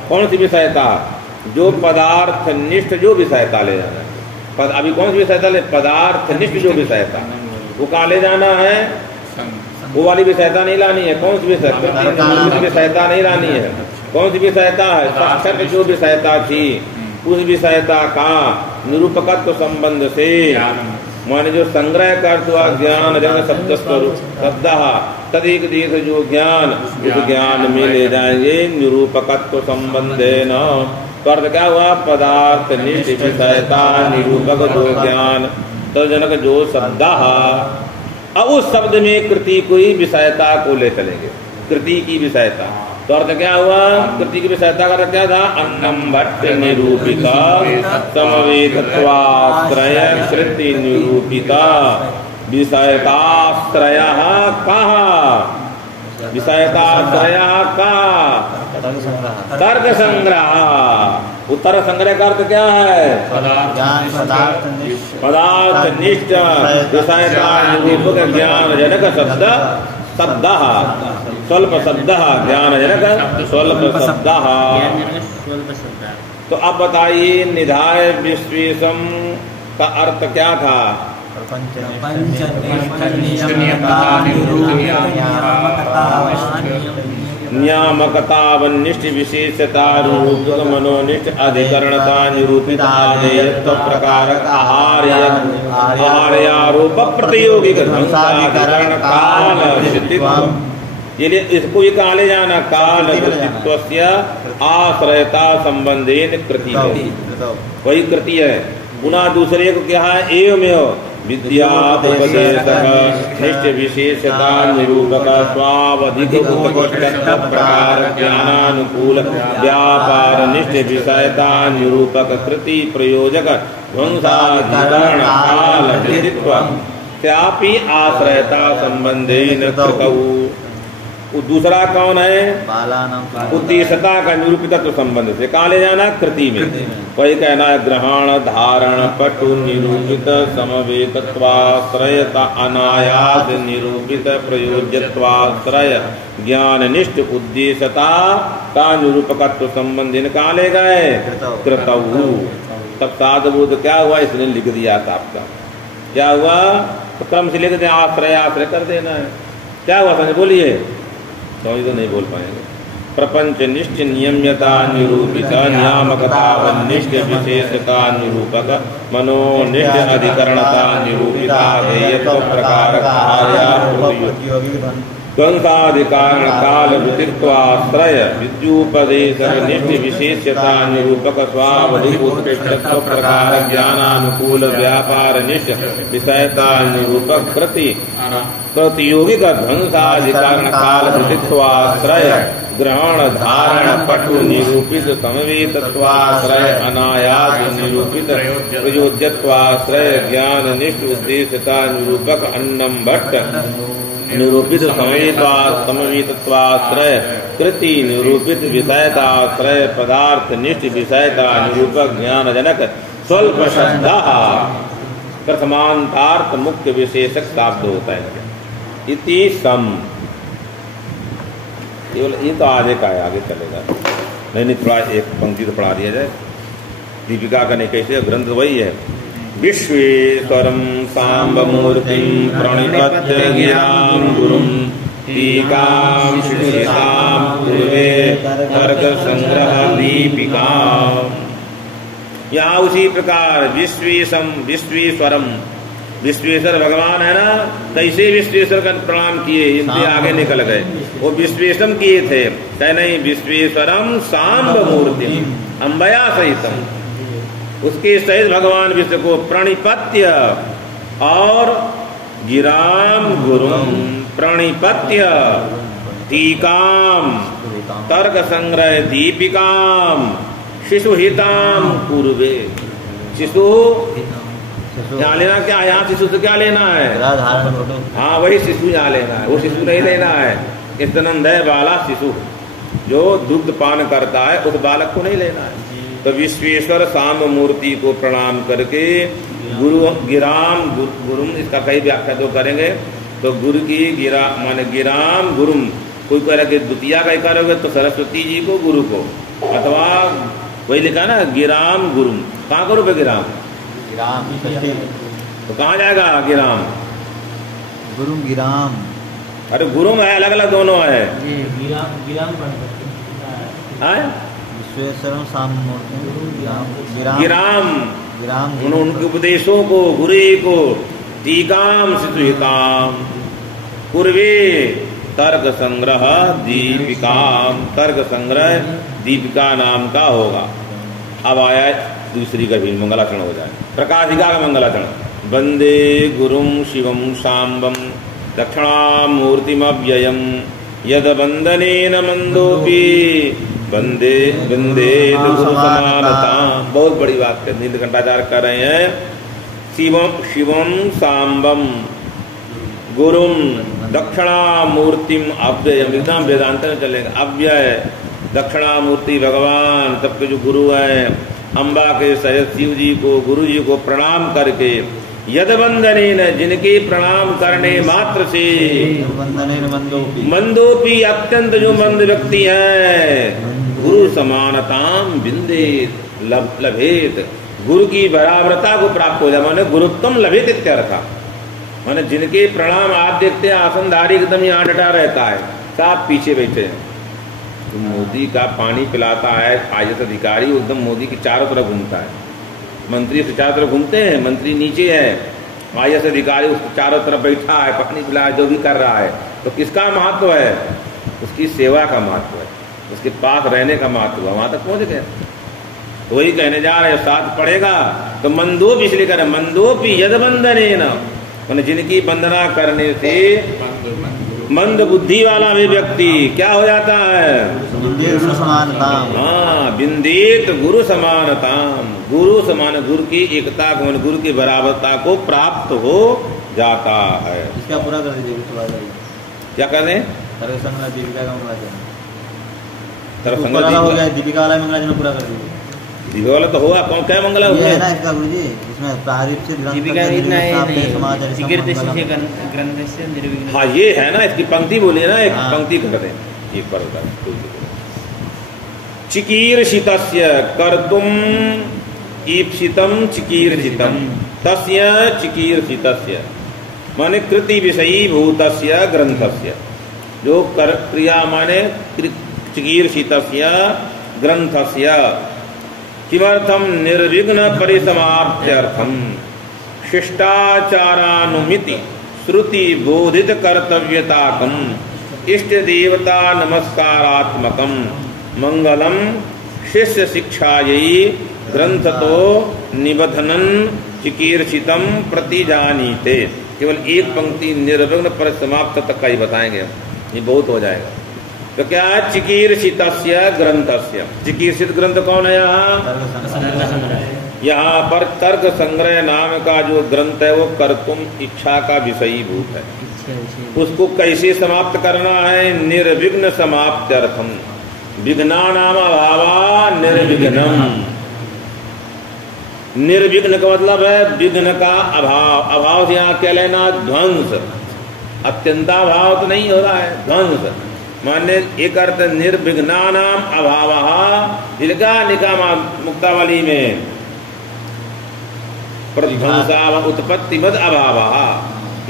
कौन सी विषयता? जो पदार्थ निष्ठ जो विषयता ले जाना है। अभी कौन सी विषयता ले? पदार्थ निष्ठ जो विषयता, वो कहाँ ले जाना है? वो वाली विषयता नहीं लानी है। कौन सी विषयता? विषयता नहीं लानी है। कौन सी विषयता है? साक्षात जो विषयता थी, उस विषयता का निरूपकत्व संबंध से, माने जो संग्रह कर हुआ ज्ञान जन शब्द स्वरूप शब्द तदिक देश जो ज्ञान, उस ज्ञान में ले जाएंगे निरूपकत्व संबंधे न। तो अर्थ क्या हुआ? पदार्थ निष्ठ विषयता निरूपक जो ज्ञान, तो जनक जो शब्द। अब उस शब्द में कृति को ही विषयता को ले चलेंगे, कृति की विषयता। तो अर्थ क्या हुआ? कृति की विषयता का अर्थ क्या था? अन्नम भट्ट निरूपिता समवेतत्वाश्रय कृति निरूपिता विषयताश्रय कहा? विषयताश्रय कहा? तर्क संग्रह। उत्तर संग्रह का अर्थ क्या है? पदार्थ निष्ठ विषयता निरूपक ज्ञान जनक शब्द शब्द स्वल्प शब्द ज्ञान जनक स्वल्प शब्द। तो अब बताइए निधाय विश्वेशम का अर्थ क्या था? नियामकतावनिष्ठ विशेषता रूपक मनोनिष्ठ अधिकरणता निरूपित आदेयत्व प्रकारक आहार्यारोप प्रतियोगिक ध्वंसाधिकरण काल सिद्धित्व। ये इसको ये कहा ले जाना? काल सिद्धित्वस्य आश्रयता संबंधेन कृति है, वही कृति है। पुनः दूसरे को क्या है? एवमेव विद्यापदेशः निष्ठ विशेषता निरूपक स्वावधिक उत्कृष्टत्व प्रकार ज्ञानानुकूल व्यापार निष्ठ विषयता निरूपक कृति प्रयोजक ध्वंसाधिकरण काल सिद्धित्व त्यापि आश्रयता संबंधेन कृतौ। दूसरा कौन है? उद्देश्यता का निरूपितत्व संबंध से। कहाँ ले जाना? कृति में। वही कहना है ग्रहण धारण पटु निरूपित समवेतत्वाश्रयता अनायास निरूपित प्रयोज्यत्वाश्रय ज्ञान निष्ठ उद्देश्यता का निरूपकत्व संबंधी कहाँ ले गए? कृतौ। तब साधुबोध क्या हुआ? इसने लिख दिया था आपका। क्या हुआ? तो क्रम से लिख दिया, आश्रय आश्रय कर देना है। क्या हुआ समझ? बोलिए। तो नहीं बोल पाएंगे। प्रपंच निष्ठ नियम्यता निरूपित नियामकता निष्ठ विशेषता निरूपक मनोनिष्ठ अधिकरणता निरूपिता हेयत्व प्रकारक ध्वंसाधिकरण काल वृत्तित्वाश्रय विद्युपदेशक निष्ठ विशेषता निरूपक स्वावधिक उत्कृष्टत्व प्रकार ज्ञानानुकूल व्यापार निष्ठ विषयता निरूपक कृति प्रतियोगिक ध्वंसाधिकरण काल वृत्तित्वाश्रय ग्रहण धारण पटु निरूपित समवेतत्वाश्रय अनायास निरूपित प्रयोज्यत्वाश्रय ज्ञान निष्ठ उद्देश्यता निरूपक अन्नम भट्ट निरूपित समवेतत्वाश्रय कृति निरूपित विषयताश्रय पदार्थ निष्ठ विषयता निरूपक ज्ञान जनक स्वल्प शब्द प्रथमांतार्थ मुख्य विशेषक शब्द होता है। इति सम केवल ये तो आगे का है, आगे चलेगा। नहीं थोड़ा एक पंक्ति तो पढ़ा दिया जाए। दीपिका का नहीं कैसे ग्रंथ वही है। विश्वेश्वरं सांबमूर्तिं प्रणिपत्य गिरां गुरुं टीकां शिशितां पूर्वे तर्क संग्रह दीपिका। यहाँ उसी प्रकार विश्वेश्वरम विश्वेश्वर भगवान है ना, कैसे विश्वेश्वर का प्रणाम किए, इनसे आगे निकल गए। वो विश्वेशम किए थे, कह नहीं विश्वेश्वरम सांब मूर्ति अम्बया सहितम, उसके सहित भगवान विश्व को प्रणिपत्य और गिराम गुरुम प्रणिपत्य टीकाम तर्क संग्रह दीपिकाम शिशुहिताम पूर्वे। शिशु यहाँ लेना क्या है, यहाँ शिशु से क्या लेना है? धारण फोटो। हाँ वही शिशु यहाँ लेना है, वो शिशु नहीं लेना है। स्तनंदय बाला शिशु जो दुग्ध पान करता है उस बालक को नहीं लेना है। तो विश्वेश्वर सांब मूर्ति को प्रणाम करके गुरु गिराम गुरुम, इसका कई व्याख्या तो करेंगे। तो गुरु की गिरा माने गिराम गुरुम, कोई कह कि द्वितीया का ही करोगे तो सरस्वती जी को गुरु को, अथवा वही लिखा ना गिराम गुरुम, कहाँ करोगे गिराम? तो कहाँ जाएगा गिराम? गुरुम गिराम। अरे गुरुम है, अलग अलग दोनों है। विश्वेश्वरम साम मूर्ति गिराम उनके उपदेशों को, गुरु को टीकाम शिशुहिताम पूर्वे तर्क संग्रह दीपिकाम, तर्क संग्रह दीपिका नाम का होगा। अब आया दूसरी का भी मंगलाचरण हो जाए, प्रकाशिका का मंगलाचरण। वंदे गुरुम शिवम सांबम दक्षिणामूर्तिमव्ययम यद वंदनेन मंदोपि वंदे वंदे गुरु समानता। बहुत बड़ी बात है, नीलकंठाचार्य कर रहे हैं। शिवम सांबम गुरुम दक्षिणामूर्तिम अव्ययम, एकदम वेदांत में चलेगा। अव्यय दक्षिणामूर्ति भगवान, सबके जो गुरु हैं, अम्बा के सहित शिव जी को, गुरु जी को प्रणाम करके यद वंदनेन, जिनके प्रणाम करने मात्र से मंदोपी, अत्यंत जो मंद व्यक्ति हैं, गुरु समानताम बिंदे लभेत, गुरु की बराबरता को प्राप्त हो जाए, माने गुरुत्तम लभेत इत्यर्थ। माने जिनके प्रणाम आप देखते हैं आसनधारी एकदम यहाँ डटा रहता है, साफ पीछे बैठे हैं। तो मोदी का पानी पिलाता है आईएएस अधिकारी, एकदम मोदी की चारों तरफ घूमता है। मंत्री उसके चारों तरफ घूमते हैं, मंत्री नीचे है, आईएएस अधिकारी उसके चारों तरफ बैठा है, पानी पिला जो भी कर रहा है। तो किसका महत्व है? उसकी सेवा का महत्व है, उसके पास रहने का महत्व है। वहां तक पहुंच गए। तो वही कहने जा रहे हैं, साथ पढ़ेगा तो मंदोप, इसलिए कह रहे मंदोपी यद वंदनेन, जिनकी वंदना करने से मंद बुद्धि वाला भी व्यक्ति क्या हो जाता है? हाँ, बिंदेत गुरु समानताम, गुरु समान, गुरु की एकता को, गुरु की बराबरता को प्राप्त हो जाता है। इसका पूरा कर दीजिए। क्या कर दें? दीपिका का मंगला हो गया, दीपिका वाला मंगला पूरा कर दीजिए। दीपिका वाला तो होगा, कौन क्या मंगला हो गया? हाँ ये है ना, इसकी पंक्ति बोलिए ना, एक पंक्ति कर दें, एक बार चिकीर्षितस्य कर्तुम ईप्सितम चिकीर्षितम तस्य चिकीर्षितस्य, माने कृति विषयी भूतस्य ग्रंथस्य, जो क्रिया माने चिकीर्षितस्य ग्रंथस्य, किमर्थम निर्विघ्न परिसमाप्त्यर्थम शिष्टाचारानुमिति श्रुति बोधित कर्तव्यताकम इष्ट देवता नमस्कारात्मकम मंगलम शिष्य शिक्षायै ग्रंथतो निबधनन चिकीर्षितम प्रतिजानीते। केवल एक पंक्ति निर्विघ्न परिसमाप्त तक का ही बताएंगे, ये बहुत हो जाएगा। तो क्या है? चिकीर्षितस्य ग्रंथस्य, चिकीर्षित ग्रंथ कौन है? यहाँ पर तर्क संग्रह नाम का जो ग्रंथ है वो कर्तुम, इच्छा का विषयीभूत है। उसको कैसे समाप्त करना है? निर्विघ्न समाप्त्यर्थम, विघ्ना नाम अभावा निर्विघ्नम। निर्विघ्न का मतलब है विघ्न का अभाव, अभाव से यहाँ क्या लेना? ध्वंस, अत्यंताभाव तो नहीं हो रहा है, ध्वंस माने एक अर्थ निर्विघ्नानाम अभावः, जिनका निकामा मुक्तावली में प्रध्वंसा उत्पत्ति मद अभावः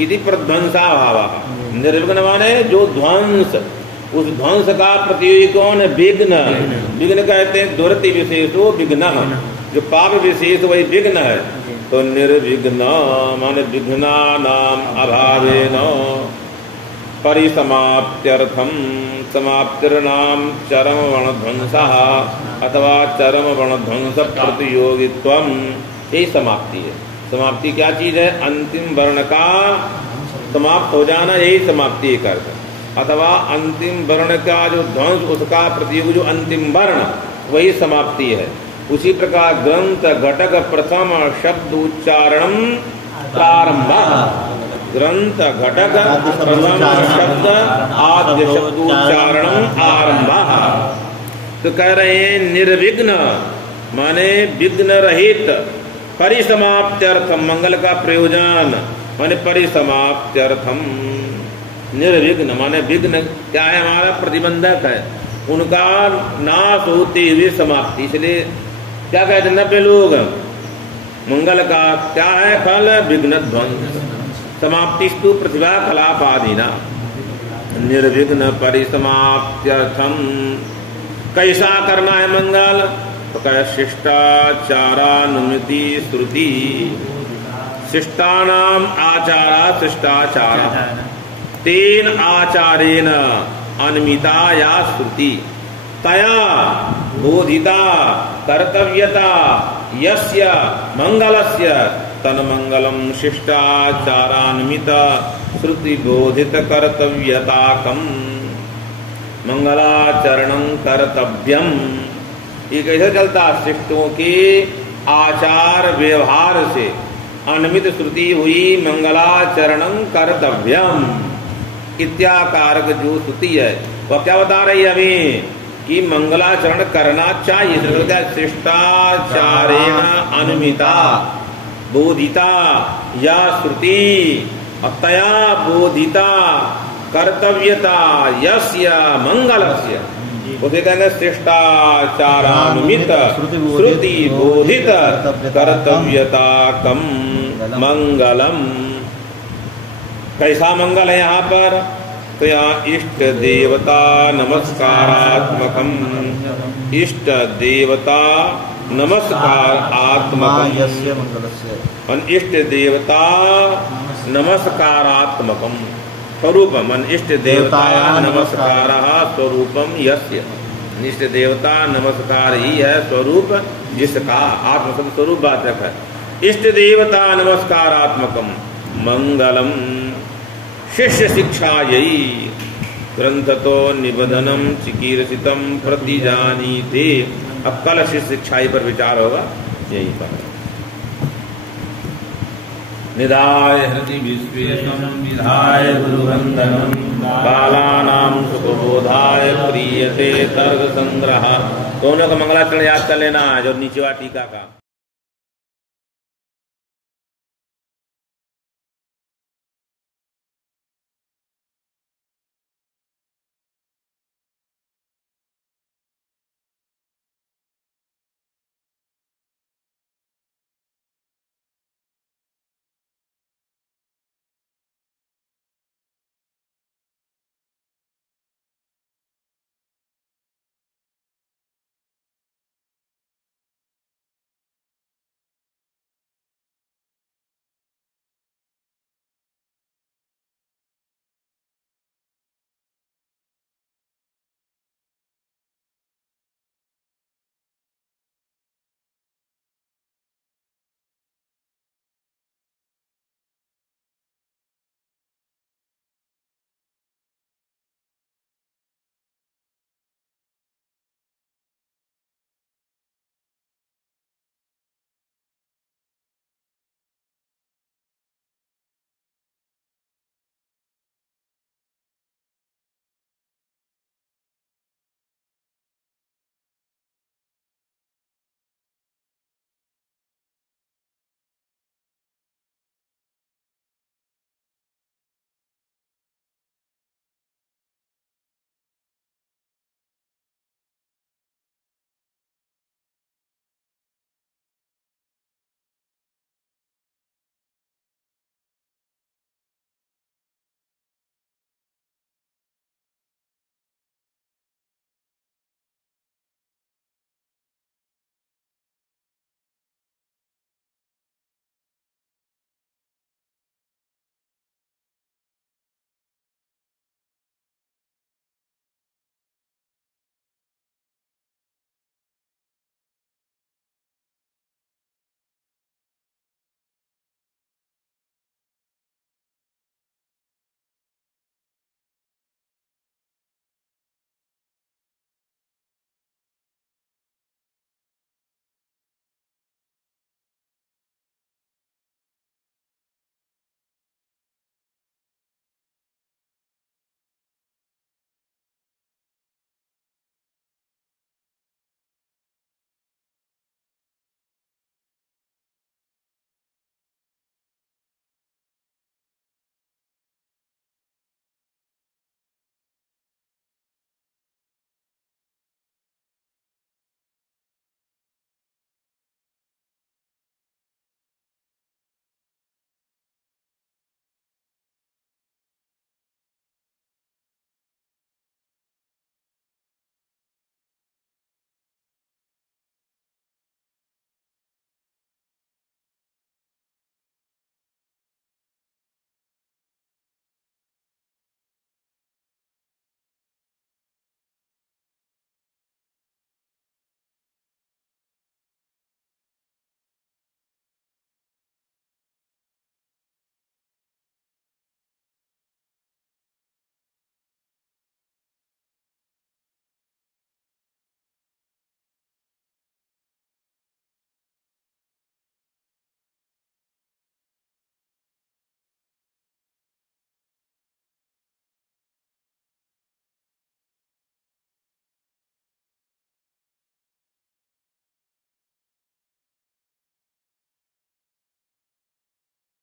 इति प्रध्वंसाभावः। निर्विघ्न माने जो ध्वंस, उस ध्वंस का प्रतियोगी कौन है? विघ्न। विघ्न कहते हैं दुर्ति विशेषो विघ्न, जो पाप विशेष वही विघ्न है। तो निर्विघ्न माने विघ्नानाम अभावेन परिसमाप्त्यर्थम, समाप्तिर्नाम चरम वर्णध्वंसः अथवा चरम वर्णध्वंस प्रतियोगित्वम, यही समाप्ति है। समाप्ति क्या चीज है? अंतिम वर्ण का समाप्त हो जाना, यही समाप्ति करते। अथवा अंतिम वर्ण का जो ध्वंस, उसका प्रतियोगी जो अंतिम वर्ण, वही समाप्ति है। उसी प्रकार ग्रंथ घटक प्रथम शब्द उच्चारण प्रारंभ। ग्रंथ घटक प्रथम शब्द आद्य शब्द उच्चारण आरंभ। तो कह रहे हैं निर्विघ्न माने विघ्न रहित, परिसमाप्त्यर्थम मंगल का प्रयोजन माने परिसमाप्त्यर्थम। निर्विघ्न माने विघ्न क्या है, हमारा प्रतिबंधक है, उनका नाश होते हुए समाप्ति। इसलिए क्या कहते हैं 90 लोग, मंगल का क्या है फल, विघ्न ध्वंस समाप्ति स्तु प्रतिभा कलाप आदि ना। निर्विघ्न परिसमाप्त्यर्थम। कैसा करना है मंगल, तो कह शिष्टाचारानुमिति श्रुति। शिष्टानाम आचारा शिष्टाचारा तेन आचारेण अनुमिता या श्रुति तया बोधिता कर्तव्यता यस्य मंगलस्य तन्मंगलम शिष्टाचारानुमित श्रुति बोधित कर्तव्यताकम मंगलाचरणं कर्तव्यम। ये कैसे चलता, शिष्टों के आचार व्यवहार से अनुमित श्रुति हुई मंगलाचरणं कर्तव्यम। इत्याकारक जो श्रुति है वह क्या बता रही है हमें कि मंगलाचरण करना चाहिए। शिष्टाचारेण अनुमिता बोधिता या श्रुति तया बोधिता कर्तव्यता यस्य मंगलस्य। उसे कहेंगे शिष्टाचारानुमित श्रुति बोधित कर्तव्यता कम मंगलम। कैसा मंगल है यहाँ पर, तो यहाँ इष्ट देवता नमस्कारात्मकम। इष्ट देवता नमस्कार आत्मकम। इष्ट देवता नमस्कारात्मकम स्वरूपम। इष्ट देवता नमस्कार स्वरूपम यस्य। इष्ट देवता नमस्कार ही है स्वरूप जिसका, आत्म शब्द स्वरूप वाचक है। इष्ट देवता नमस्कारात्मकम मंगलम। शिष्य शिक्षा यही ग्रंथ तो निबधनम चिकीर्षितम प्रतिजानीते। अब कल शिष्य शिक्षाई पर विचार होगा, यही पर निधाय हृदि विश्वेशम विधाय गुरुवंदनम बालानां सुखबोधाय प्रीयते तर्क संग्रह। दोनों का मंगलाचरण याद कर लेना, जो नीचे टीका का।